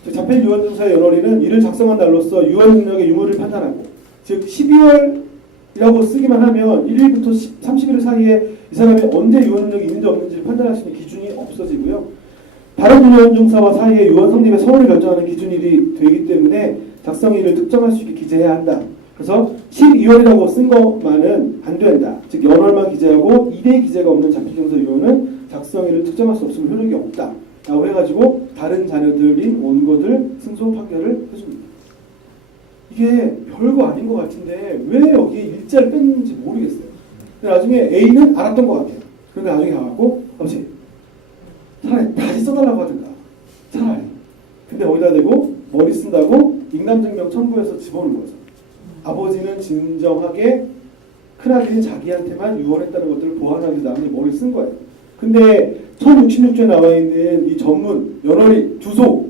즉 자필 유언증서의 연월일은 이를 작성한 날로서 유언 능력의 유무를 판단하고 즉 12월이라고 쓰기만 하면 1일부터 30일 사이에 이 사람이 언제 유언 능력이 있는지 없는지를 판단할 수 있는 기준이 없어지고요. 다른 유언증서와 사이에 유언 성립의 서원을 결정하는 기준일이 되기 때문에 작성일을 특정할 수 있게 기재해야 한다. 그래서 12월이라고 쓴 것만은 안 된다. 즉 연월만 기재하고 일의 기재가 없는 자필증서 유언은 작성일을 특정할 수 없으면 효력이 없다. 라고 해가지고 다른 자녀들인 원고들 승소 판결을 해줍니다. 이게 별거 아닌 것 같은데 왜 여기에 일자를 뺐는지 모르겠어요. 근데 나중에 A는 알았던 것 같아요. 그런데 나중에 가갖고 아버지 차라리 다시 써달라고 하든가 차라리. 근데 어디다 대고 머리 쓴다고 인감증명 첨부해서 집어넣은 거죠. 아버지는 진정하게 큰아들인 자기한테만 유언했다는 것들을 보완하기 위해서 남의 머리를 쓴 거예요. 근데 1066조에 나와 있는 이 전문, 연월일, 주소,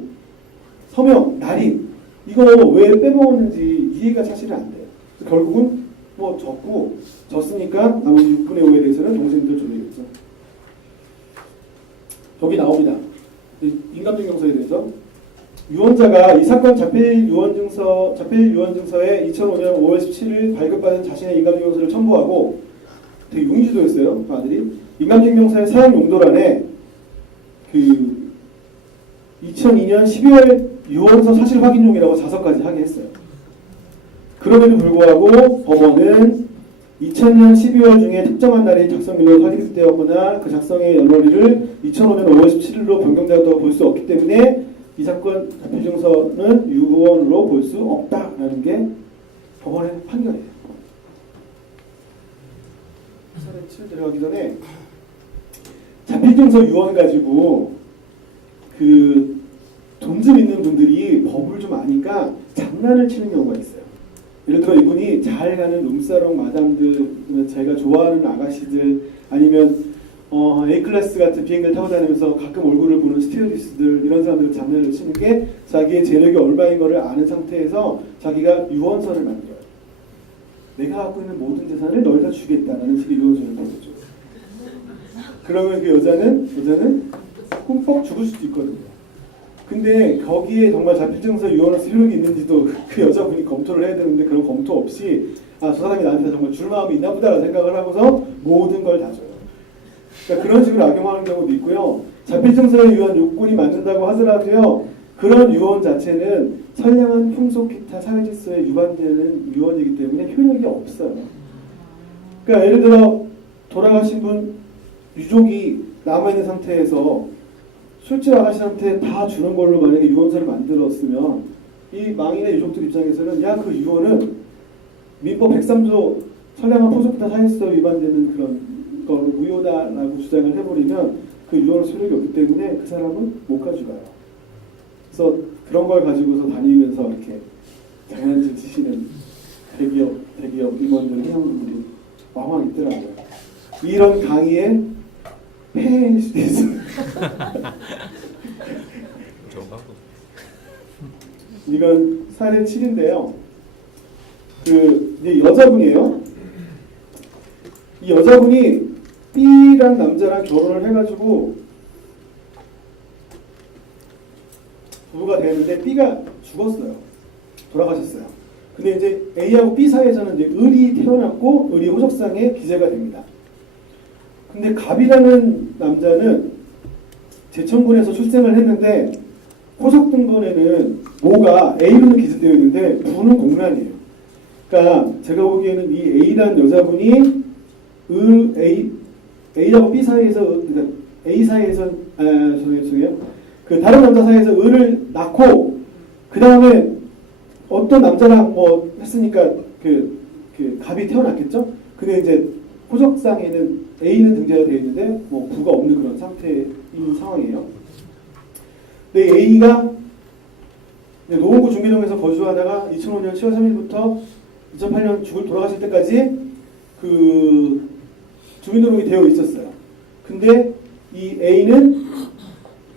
서명, 날인 이거 왜 빼먹었는지 이해가 사실은 안 돼요. 결국은 뭐 졌으니까 나머지 6분의 5에 대해서는 동생들 줘야겠죠. 여기 나옵니다. 인감증명서에 대해서 유언자가 이 사건 자필 유언증서에 2005년 5월 17일 발급받은 자신의 인감증명서를 첨부하고 되게 용의주도였어요. 그 아들이 인감증명서의 사용 용도란에 그 2002년 12월 유언서 사실 확인용이라고 자서까지 하게 했어요. 그럼에도 불구하고 법원은 2000년 12월 중에 특정한 날에 작성일로 확인되었거나 그 작성의 연월일을 2005년 5월 17일로 변경되었다고 볼 수 없기 때문에 이 사건 자필증서는 유언으로 볼 수 없다라는 게 법원의 판결이에요. 사례 7 들어가기 전에 자필증서 유언 가지고 그 돈 좀 있는 분들이 법을 좀 아니까 장난을 치는 경우가 있어요. 예를 들어 이분이 잘 가는 룸사롱 마담들, 자기가 좋아하는 아가씨들, 아니면 A클래스 같은 비행기를 타고 다니면서 가끔 얼굴을 보는 스튜어디스들, 이런 사람들 장난을 치는 게 자기의 재력이 얼마인 거를 아는 상태에서 자기가 유언서를 만들어요. 내가 갖고 있는 모든 재산을 너희다 주겠다라는 식의 유언서를 만들죠. 그러면 그 여자는 흠뻑 죽을 수도 있거든요. 근데 거기에 정말 자필증서 유언으로서 효력이 있는지도 그 여자분이 검토를 해야 되는데 그런 검토 없이 저 사람이 나한테 정말 줄 마음이 있나 보다라는 생각을 하고서 모든 걸 다 줘요. 그러니까 그런 식으로 악용하는 경우도 있고요. 자필증서에 유언 요건이 맞는다고 하더라도요. 그런 유언 자체는 선량한 풍속 기타 사회질서에 위반되는 유언이기 때문에 효력이 없어요. 그러니까 예를 들어 돌아가신 분 유족이 남아있는 상태에서 술집 아가씨한테 다 주는 걸로 만약에 유언서를 만들었으면 이 망인의 유족들 입장에서는 그 유언은 민법 103조 선량한 풍속기타 사회질서 위반되는 그런 걸 무효다라고 주장을 해버리면 그 유언은 효력이 없기 때문에 그 사람은 못 가져가요. 그래서 그런 걸 가지고서 다니면서 이렇게 장난질 치시는 대기업 임원들, 회원들이 왕왕 있더라고요. 이런 강의에 폐해일 수도 있어요. 이건 사례 7인데요. 이제 여자분이에요. 이 여자분이 B랑 남자랑 결혼을 해가지고 부부가 되는데 B가 죽었어요. 돌아가셨어요. 근데 이제 A하고 B 사이에서는 이제 을이 태어났고 을이 호적상에 기재가 됩니다. 근데 갑이라는 남자는 제천군에서 출생을 했는데 호적 등본에는 모가 A로는 기재되어 있는데 부는 공란이에요. 그러니까 제가 보기에는 이 A라는 여자분이 A하고 B 사이에서, 그러니까 A 사이에서, 죄송해요. 그 다른 남자 사이에서 을을 낳고 그 다음에 어떤 남자랑 뭐 했으니까 그 갑이 태어났겠죠. 근데 이제 호적상에는 A는 등재가 되어 있는데 뭐 부가 없는 그런 상태인 상황이에요. 근데 A가 노원구 중계동에서 거주하다가 2005년 10월 3일부터 2008년 돌아가실 때까지 그 주민등록이 되어 있었어요. 근데 이 A는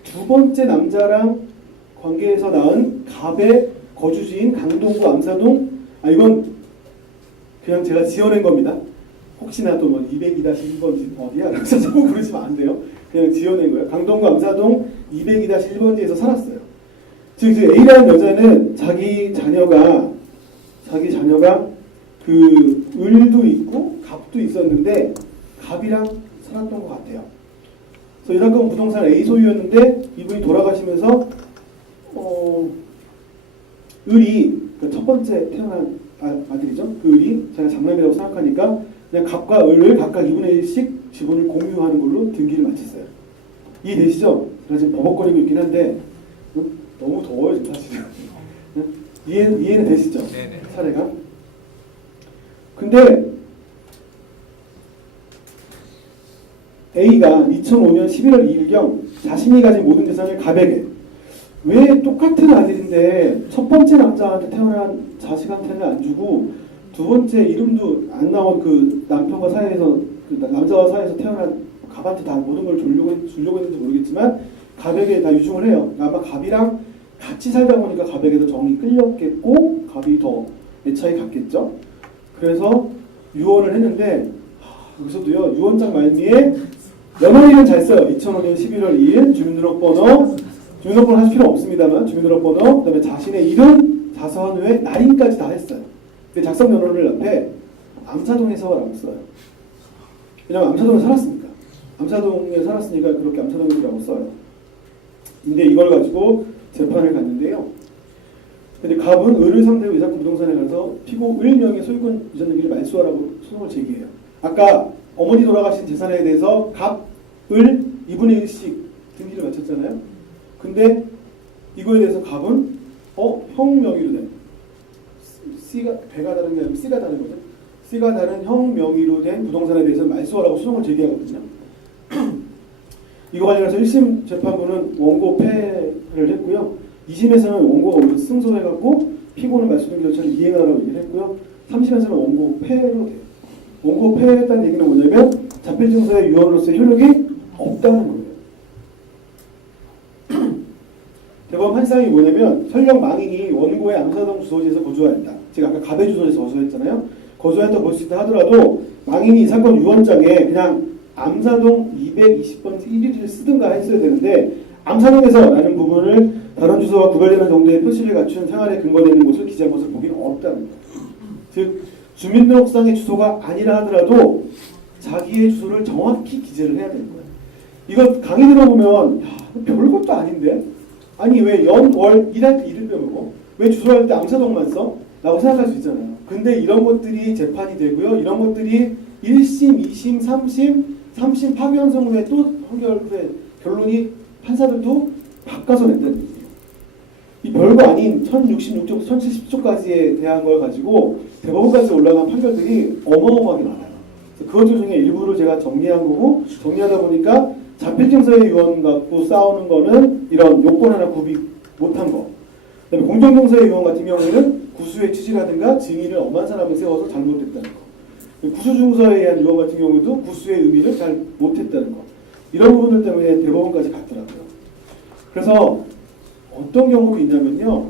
두 번째 남자랑 관계에서 낳은 갑의 거주지인 강동구 암사동, 이건 그냥 제가 지어낸 겁니다. 혹시나 또 뭐 202-1번지 어디야? 그래서 자꾸 그러시면 안 돼요. 그냥 지어낸 거예요. 강동구 암사동 202-1번지에서 살았어요. 즉 A라는 여자는 자기 자녀가 그 을도 있고 갑도 있었는데 갑이랑 살았던 것 같아요. 그래서 이 사건은 부동산 A 소유였는데 이분이 돌아가시면서 을이 그 첫 번째 태어난 아들이죠. 그 을이 자기가 장남이라고 생각하니까 그냥 갑과 을을 각각 2분의 1씩 지분을 공유하는 걸로 등기를 마쳤어요. 이해되시죠? 제가 지금 버벅거리고 있긴 한데 너무 더워요 지금 사실은. 이해는 되시죠? 네네. 사례가. 근데 A가 2005년 11월 2일경 자신이 가진 모든 재산을 갑에게, 왜 똑같은 아들인데 첫 번째 남자한테 태어난 자식한테는 안 주고 두 번째 이름도 안 나온 그 남편과 사이에서 그 남자와 사이에서 태어난 갑한테 다 모든 걸 주려고 했는지 모르겠지만 갑에게 다 유증을 해요. 아마 갑이랑 같이 살다 보니까 갑에게도 정이 끌렸겠고 갑이 더 애착이 갔겠죠. 그래서 유언을 했는데 여기서도요 유언장 말미에 연월일은 잘 써요. 2005년 11월 2일 주민등록번호 하실 필요 없습니다만 주민등록번호 그다음에 자신의 이름 자서한 후에 날인까지 다 했어요. 근데 작성 연월을 앞에 암사동에서라고 써요. 왜냐면 암사동에 살았으니까. 암사동에 살았으니까 그렇게 암사동이라고 써요. 근데 이걸 가지고 재판을 갔는데요. 근데 갑은 을을 상대로 이 사건 부동산에 가서 피고 을 명의 소유권 이전 등기를 말소하라고 소송을 제기해요. 아까 어머니 돌아가신 재산에 대해서 갑, 을 2분의 1씩 등기를 마쳤잖아요. 근데 이거에 대해서 갑은 형 명의로 된 C가 배가 다른 게 아니라 C가 다른 거죠. C가 다른 형 명의로 된 부동산에 대해서 말소하라고 소송을 제기하거든요. 이거 관련해서 1심 재판부는 원고 패를 했고요. 2심에서는 원고가 오히려 승소해갖고 피고는 말소 등기 절차를 이행하라고 얘기를 했고요. 3심에서는 원고 패로 돼요. 원고 패했다는 얘기는 뭐냐면 자필 증서의 유언으로서의 효력이 없다는 거예요. 대법원 판사이 뭐냐면 설령 망인이 원고의 암사동 주소지에서 거주하였다. 제가 아까 갑의 주소지에서 거주했잖아요. 거주하였다 볼 수 있다 하더라도 망인이 이 사건 유언장에 그냥 암사동 220번지 1일을 쓰든가 했어야 되는데 암사동에서 라는 부분을 다른 주소와 구별되는 정도의 표시를 갖춘 생활에 근거되는 곳을 기재한 것을 보기는 없다는 거예요. 즉 주민등록상의 주소가 아니라 하더라도 자기의 주소를 정확히 기재를 해야 되는 거예요. 이거 강의 들어보면 별것도 아닌데 아니 왜 연, 월, 일할 때 일을 빼먹어? 왜 주소할 때 암사동만 써? 라고 생각할 수 있잖아요. 근데 이런 것들이 재판이 되고요. 이런 것들이 1심, 2심, 3심 파기환송 후에 또 판결 후에 결론이 판사들도 바꿔서 낸다는 얘기예요. 이 별거 아닌 1066조부터 1070조까지에 대한 걸 가지고 대법원까지 올라간 판결들이 어마어마하게 많아요. 그것들 중에 일부를 제가 정리한 거고 정리하다 보니까 자필증서의 유언 갖고 싸우는 거는 이런 요건 하나 구비 못한 거. 그다음에 공정증서의 유언 같은 경우에는 구수의 취지라든가 증인을 엄한 사람을 세워서 잘못했다는 거. 구수증서에 의한 유언 같은 경우에도 구수의 의미를 잘 못했다는 거. 이런 부분들 때문에 대법원까지 갔더라고요. 그래서 어떤 경우도 있냐면요.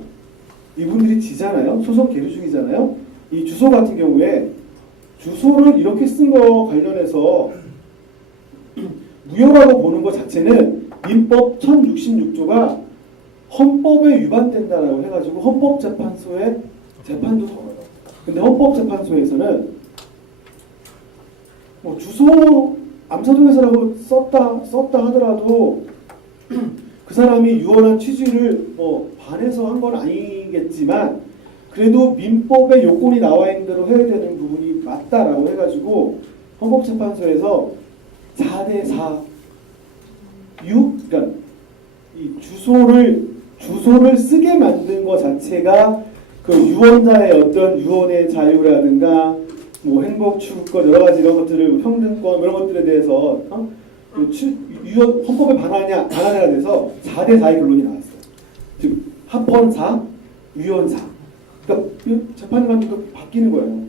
이분들이 지잖아요. 소송 계류 중이잖아요. 이 주소 같은 경우에 주소를 이렇게 쓴 거 관련해서 무효라고 보는 것 자체는 민법 1066조가 헌법에 위반된다라고 해가지고 헌법재판소에 재판도 걸어요. 근데 헌법재판소에서는 뭐 주소 암사동에서라고 썼다 하더라도 그 사람이 유언한 취지를 뭐 반해서 한 건 아니겠지만 그래도 민법에 요건이 나와 있는 대로 해야 되는 부분이 맞다라고 해가지고 헌법재판소에서 4대4 그러니까 이 주소를 쓰게 만든 것 자체가 그 유언자의 어떤 유언의 자유라든가 뭐 행복 추구권 여러 가지 이런 것들을 평등권 이런 것들에 대해서 유언 헌법에 반하냐에 대해서 4대4의 결론이 나왔어요. 즉 합헌 4, 유언 4. 그러니까 재판관도 바뀌는 거예요.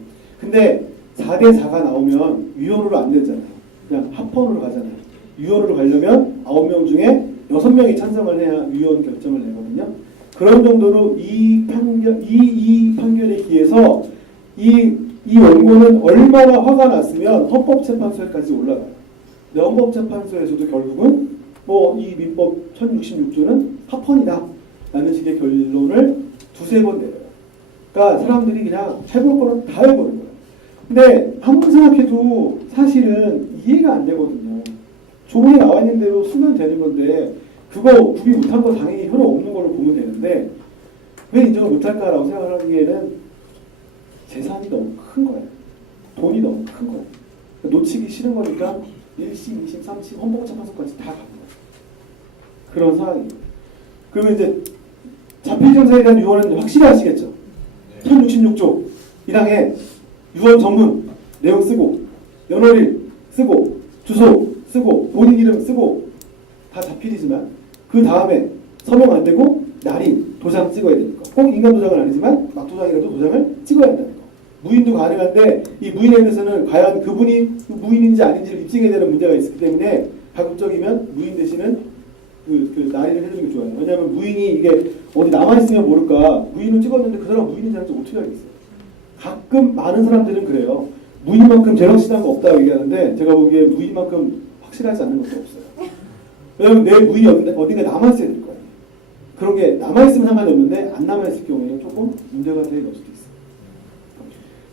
근데 4대4가 나오면 유언으로 안 되잖아요. 그냥 합헌으로 가잖아요. 유언으로 가려면 9명 중에 6명이 찬성을 해야 유언 결정을 내거든요. 그런 정도로 이 판결에 기해서 이 원고는 얼마나 화가 났으면 헌법재판소에까지 올라가요. 근데 헌법재판소에서도 결국은 뭐 이 민법 1066조는 합헌이다 라는 식의 결론을 두세 번 내려요. 그러니까 사람들이 그냥 해볼 거는 다 해버린 거예요. 근데 아무리 생각해도 사실은 이해가 안 되거든요. 조문에 나와 있는 대로 쓰면 되는 건데 그거 구비 못한 거 당연히 효력 없는 걸로 보면 되는데 왜 인정을 못할까라고 생각을 하기에는 재산이 너무 큰 거예요. 돈이 너무 큰 거예요. 놓치기 싫은 거니까 1심, 2심, 3심, 헌법재판소까지 다 가는 거예요. 그런 상황이에요. 그러면 이제 자필증서에 대한 유언은 확실히 하시겠죠. 1066조 1항에 유언 전문 내용 쓰고 연월일 쓰고 주소 쓰고 본인 이름 쓰고 다 자필이지만 그 다음에 서명 안 되고 날인 도장 찍어야 되니까 꼭 인간 도장은 아니지만 막 도장이라도 도장을 찍어야 한다는 거. 무인도 가능한데 이 무인에 대해서는 과연 그분이 무인인지 아닌지를 입증해야 되는 문제가 있기 때문에 가급적이면 무인 대신은 그 날인을 해주는 게 좋아요. 왜냐하면 무인이 이게 어디 남아있으면 모를까 무인을 찍었는데 그 사람 무인인지 아닌지 어떻게 알겠어요. 가끔 많은 사람들은 그래요. 무인만큼 제일 확실한 거 없다고 얘기하는데 제가 보기에 무인만큼 확실하지 않은 것도 없어요. 왜냐면 내 무인이 어딘가 남아있어야 될 거예요. 그런 게 남아있으면 상관이 없는데 안 남아있을 경우에는 조금 문제가 될 수도 있어요.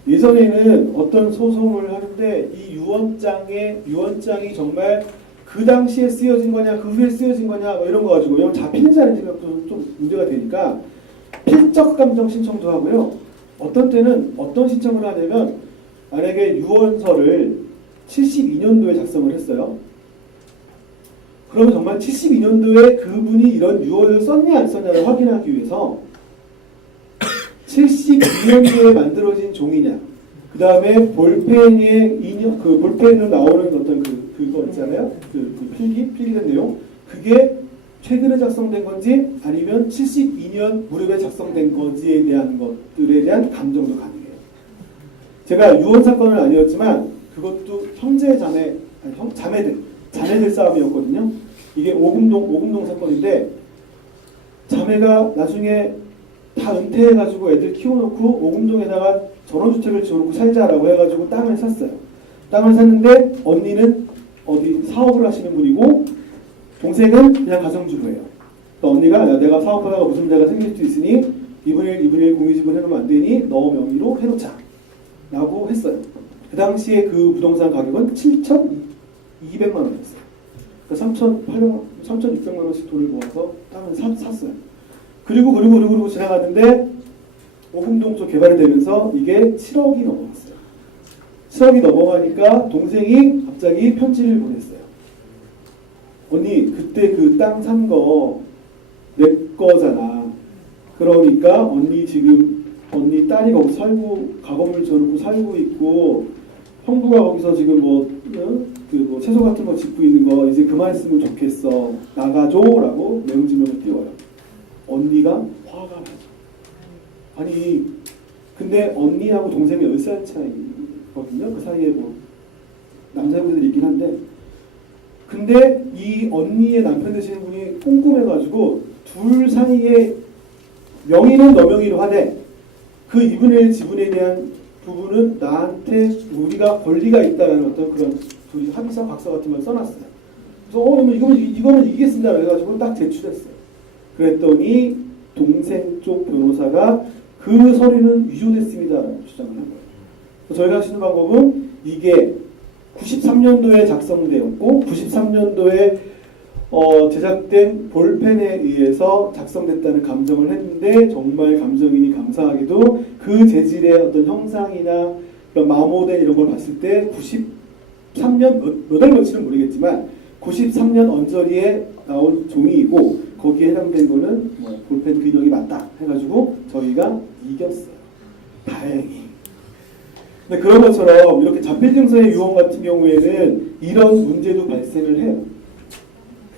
예전에는 어떤 소송을 하는데 이 유언장이 정말 그 당시에 쓰여진 거냐 그 후에 쓰여진 거냐 뭐 이런 거 가지고 왜냐면 잡히는지 아닌지가 좀 문제가 되니까 필적 감정 신청도 하고요. 어떤 때는 어떤 신청을 하냐면 만약에 유언서를 72년도에 작성을 했어요. 그러면 정말 72년도에 그분이 이런 유언을 썼냐 안 썼냐를 확인하기 위해서 72년도에 만들어진 종이냐, 그 다음에 볼펜에 그 볼펜으로 나오는 어떤 그거 있잖아요. 그 필기된 내용, 그게 최근에 작성된 건지 아니면 72년 무렵에 작성된 건지에 대한 것들에 대한 감정도 가능해요. 제가 유언 사건은 아니었지만 그것도 형제 자매, 아니 자매들 싸움이었거든요. 이게 오금동 사건인데 자매가 나중에 다 은퇴해가지고 애들 키워놓고 오금동에다가 전원주택을 지어놓고 살자라고 해가지고 땅을 샀어요. 땅을 샀는데 언니는 어디 사업을 하시는 분이고 동생은 그냥 가정주부예요. 그러니까 언니가 야, 내가 사업하다가 무슨 문제가 생길 수도 있으니 2분의 1 공유지분 해놓으면 안 되니 너 명의로 해놓자 라고 했어요. 그 당시에 그 부동산 가격은 7,200만 원이었어요. 그러니까 3,600만 원씩 돈을 모아서 땅을 샀어요. 그리고 지나갔는데 오금동 쪽 개발이 되면서 이게 7억이 넘어갔어요. 7억이 넘어가니까 동생이 갑자기 편지를 보냈어요. 언니 그때 그 땅 산 거 내 거잖아. 그러니까 언니 지금 언니 딸이 거기 살고 가건물 지어놓고 살고 있고 형부가 거기서 지금 뭐 채소 같은 거 짓고 있는 거 이제 그만 쓰면 좋겠어. 나가줘라고 내용지명을 띄워요. 언니가 화가 나죠. 아니 근데 언니하고 동생이 10살 차이거든요. 그 사이에 뭐 남자 형제들이 있긴 한데 근데 이 언니의 남편 되시는 분이 꼼꼼해가지고 둘 사이에 명의는 너 명의로 하되 그 2분의 1 지분에 대한 부분은 나한테 우리가 권리가 있다는 어떤 그런 둘이 합의서 각서 같은 걸 써놨어요. 그래서 이거는 이기겠습니다. 그래가지고 딱 제출했어요. 그랬더니 동생 쪽 변호사가 그 서류는 위조됐습니다라고 주장을 한 거예요. 저희가 하시는 방법은 이게 93년도에 작성되었고 93년도에 제작된 볼펜에 의해서 작성됐다는 감정을 했는데 정말 감정인이 감사하게도 그 재질의 어떤 형상이나 그런 마모된 이런 걸 봤을 때 93년 몇 월 며칠은 모르겠지만 93년 언저리에 나온 종이이고 거기에 해당된 거는 뭐 볼펜 그 인형이 맞다 해가지고 저희가 이겼어요. 다행히. 근데 그런 것처럼 이렇게 자필 증서의 유언 같은 경우에는 이런 문제도 발생을 해요.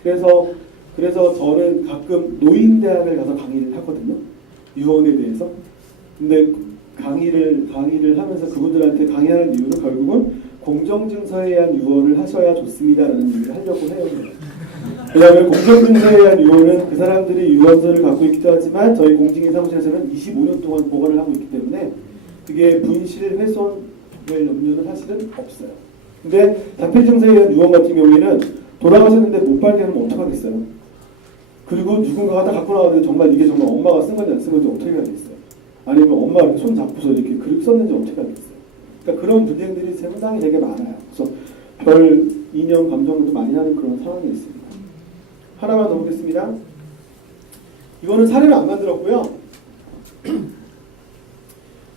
그래서 저는 가끔 노인대학을 가서 강의를 하거든요. 유언에 대해서. 근데 강의를 하면서 그분들한테 강의하는 이유는 결국은 공정증서에 의한 유언을 하셔야 좋습니다라는 얘기를 하려고 해요. 왜냐하면 공정증서에 의한 유언은 그 사람들이 유언서를 갖고 있기도 하지만 저희 공직인 사무실에서는 25년 동안 보관을 하고 있기 때문에 그게 분실 훼손을 염려는 사실은 없어요. 근데 자필증서에 의한 유언 같은 경우에는 돌아가셨는데 못 발견하면 어떡하겠어요? 그리고 누군가가 다 갖고 나왔는데 정말 이게 정말 엄마가 쓴 건지 안 쓴 건지 어떻게 하겠어요? 아니면 엄마가 이렇게 손 잡고서 이렇게 글을 썼는지 어떻게 하겠어요? 그러니까 그런 분쟁들이 상당히 되게 많아요. 그래서 별 이념 감정도 많이 하는 그런 상황이 있습니다. 하나만 더 보겠습니다. 이거는 사례를 안 만들었고요.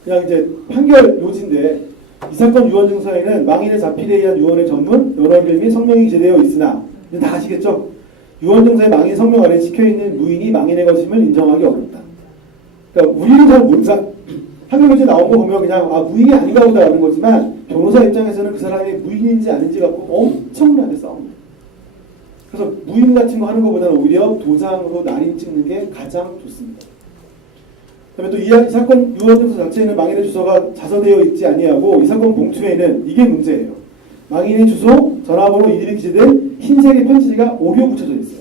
그냥 이제 판결 요지인데 이 사건 유언 증서에는 망인의 자필에 의한 유언의 전문, 연월일 및 성명이 기재되어 있으나 이제 다 아시겠죠? 유언 증서의 망인 성명 아래 찍혀있는 무인이 망인의 것임을 인정하기 어렵다. 그러니까 우리는 잘 모르니까 판결 요지 나온 거 보면 그냥 무인이 아닌가 보다라는 거지만 변호사 입장에서는 그 사람이 무인인지 아닌지 갖고 엄청나게 싸웁니다. 그래서 무인 같은 거 하는 것보다는 오히려 도장으로 날인 찍는 게 가장 좋습니다. 그다음에 또 이 사건 유언증서 자체에는 망인의 주소가 자서되어 있지 아니하고 이 사건 봉투에는 이게 문제예요. 망인의 주소, 전화번호, 이름이 기재된 흰색의 편지지가 오려 붙여져 있어요.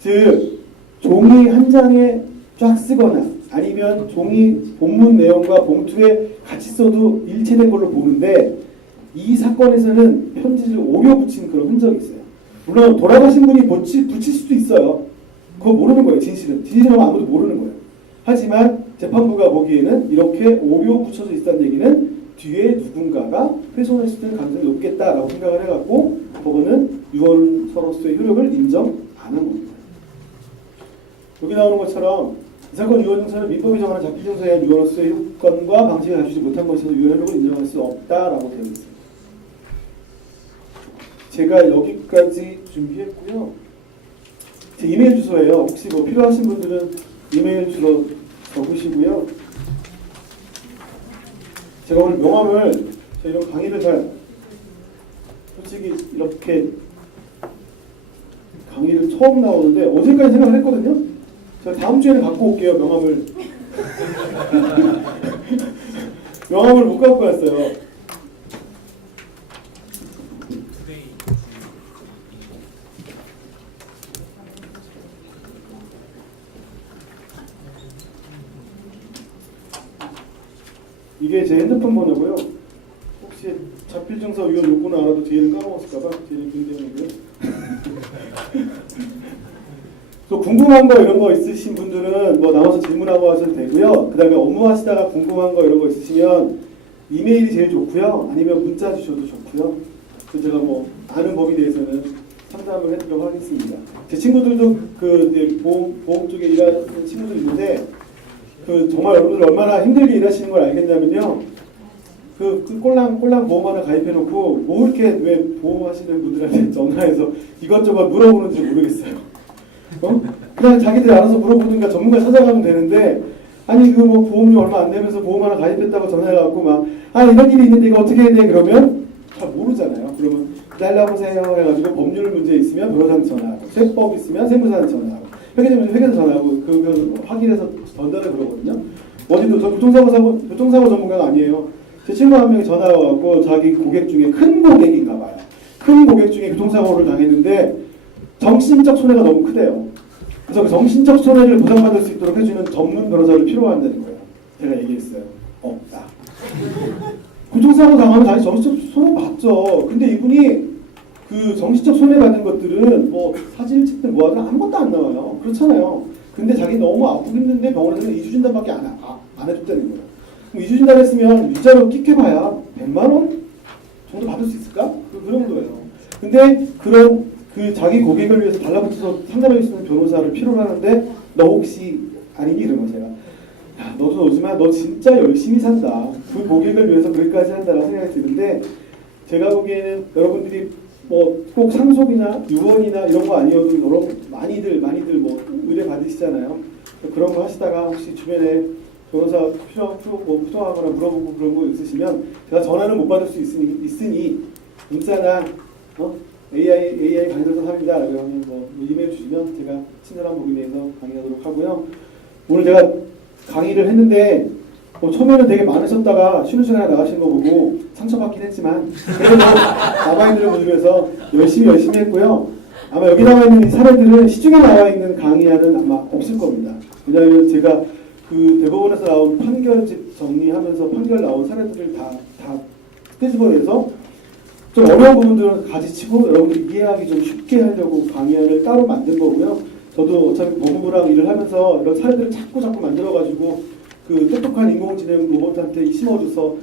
즉 종이 한 장에 쫙 쓰거나 아니면 종이 본문 내용과 봉투에 같이 써도 일치된 걸로 보는데 이 사건에서는 편지를 오려 붙인 그런 흔적이 있어요. 물론 돌아가신 분이 붙일 수도 있어요. 그거 모르는 거예요. 진실은 아무도 모르는 거예요. 하지만 재판부가 보기에는 이렇게 오려 붙여져 있다는 얘기는 뒤에 누군가가 훼손했을 때는 가능성이 높겠다라고 생각을 해갖고 법원은 유언서로서의 효력을 인정 안 한 겁니다. 여기 나오는 것처럼 이 사건 유언증서는 민법이 정하는 자필증서에 의한 유언으로서의 효건과 방식을 갖추지 못한 것에서 유언 효력을 인정할 수 없다라고 되어 있습니다. 제가 여기까지 준비했고요. 제 이메일 주소예요. 혹시 뭐 필요하신 분들은 이메일 주소 적으시고요. 제가 오늘 명함을 이런 강의를 잘 솔직히 이렇게 강의를 처음 나오는데 어제까지 생각을 했거든요. 제가 다음 주에는 갖고 올게요. 명함을 명함을 못 갖고 왔어요. 이게 제 핸드폰 번호고요. 혹시 자필증서 위원 요구는 알아도 뒤에는 까먹었을까봐 뒤에는 김대현이고요. 또 궁금한 거 이런 거 있으신 분들은 뭐 나와서 질문하고 하셔도 되고요. 그 다음에 업무하시다가 궁금한 거 이런 거 있으시면 이메일이 제일 좋고요. 아니면 문자 주셔도 좋고요. 그래서 제가 뭐 아는 법에 대해서는 상담을 해드리도록 하겠습니다. 제 친구들도 그 이제 보험 쪽에 일하는 친구들 있는데 그 정말 여러분들 얼마나 힘들게 일하시는 걸 알겠냐면요. 그 꼴랑 보험 하나 가입해놓고 뭐 이렇게 왜 보험하시는 분들한테 전화해서 이것저것 물어보는지 모르겠어요. 그냥 자기들 알아서 물어보든가 전문가 찾아가면 되는데 아니 그 뭐 보험료 얼마 안 내면서 보험 하나 가입했다고 전화해갖고 막 이런 일이 있는데 이거 어떻게 해야 돼? 그러면 잘 모르잖아요. 그러면 기다려보세요 해가지고 법률 문제 있으면 변호사한테 전화하고 세법 있으면 세무사한테 전화하고 회계사 전화하고 그 확인해서 전달을 그러거든요. 어제도 저 교통사고 전문가가 아니에요. 제 친구 한 명이 전화가 왔고 자기 고객 중에 큰 고객인가 봐요. 큰 고객 중에 교통사고를 당했는데 정신적 손해가 너무 크대요. 그래서 그 정신적 손해를 보상받을 수 있도록 해주는 전문 변호사를 필요로 한다는 거예요. 제가 얘기했어요. 없다. 교통사고 당하면 자기 정신적 손해 받죠. 근데 이분이 그 정신적 손해 받은 것들은 뭐 사진을 찍든 뭐하든 아무것도 안 나와요. 그렇잖아요. 근데 자기 너무 아프고 힘든데 병원에서는 이주진단밖에 안 해줬다는 거예요. 그럼 이주진단 했으면 위자료 끽해봐야 100만 원 정도 받을 수 있을까? 그 정도예요. 근데 그런 그 자기 고객을 위해서 달라붙어서 상담해 주시는 변호사를 필요로 하는데 너 혹시 아니니? 이런 거 제가 야 너도 너지만 너 진짜 열심히 산다. 그 고객을 위해서 그렇게까지 한다라고 생각이 드는데 제가 보기에는 여러분들이 뭐 꼭 상속이나 유언이나 이런 거 아니어도 여러 많이들 뭐 의뢰 받으시잖아요. 그런 거 하시다가 혹시 주변에 변호사 필요하거나 물어보고 그런 거 있으시면 제가 전화는 못 받을 수 있으니 문자나 AI 강의도서 삽니다. 그러면 뭐 이메일 주시면 제가 친절한 부분에 대해서 강의하도록 하고요. 오늘 제가 강의를 했는데 뭐 처음에는 되게 많으셨다가 쉬는 시간에 나가신 거 보고 상처받긴 했지만 그래도 남아있는 분들 위해서 열심히 했고요. 아마 여기 나와 있는 이 사례들은 시중에 나와 있는 강의안은 아마 없을 겁니다. 왜냐하면 제가 그 대법원에서 나온 판결집 정리하면서 판결 나온 사례들을 다 끄집어내서 좀 어려운 부분들은 가지치고 여러분들이 이해하기 좀 쉽게 하려고 강의안을 따로 만든 거고요. 저도 어차피 법무부랑 일을 하면서 이런 사례들을 자꾸 만들어가지고 그 똑똑한 인공지능 로봇한테 심어줘서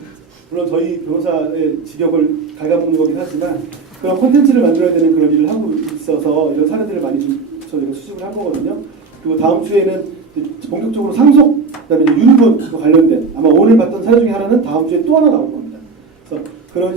물론 저희 변호사의 직역을 갉아먹는 거긴 하지만 그런 콘텐츠를 만들어야 되는 그런 일을 하고 있어서 이런 사례들을 많이 좀 저희가 수집을 한 거거든요. 그리고 다음 주에는 본격적으로 상속, 그다음에 윤분 관련된 아마 오늘 봤던 사례 중에 하나는 다음 주에 또 하나 나올 겁니다. 그래서 그런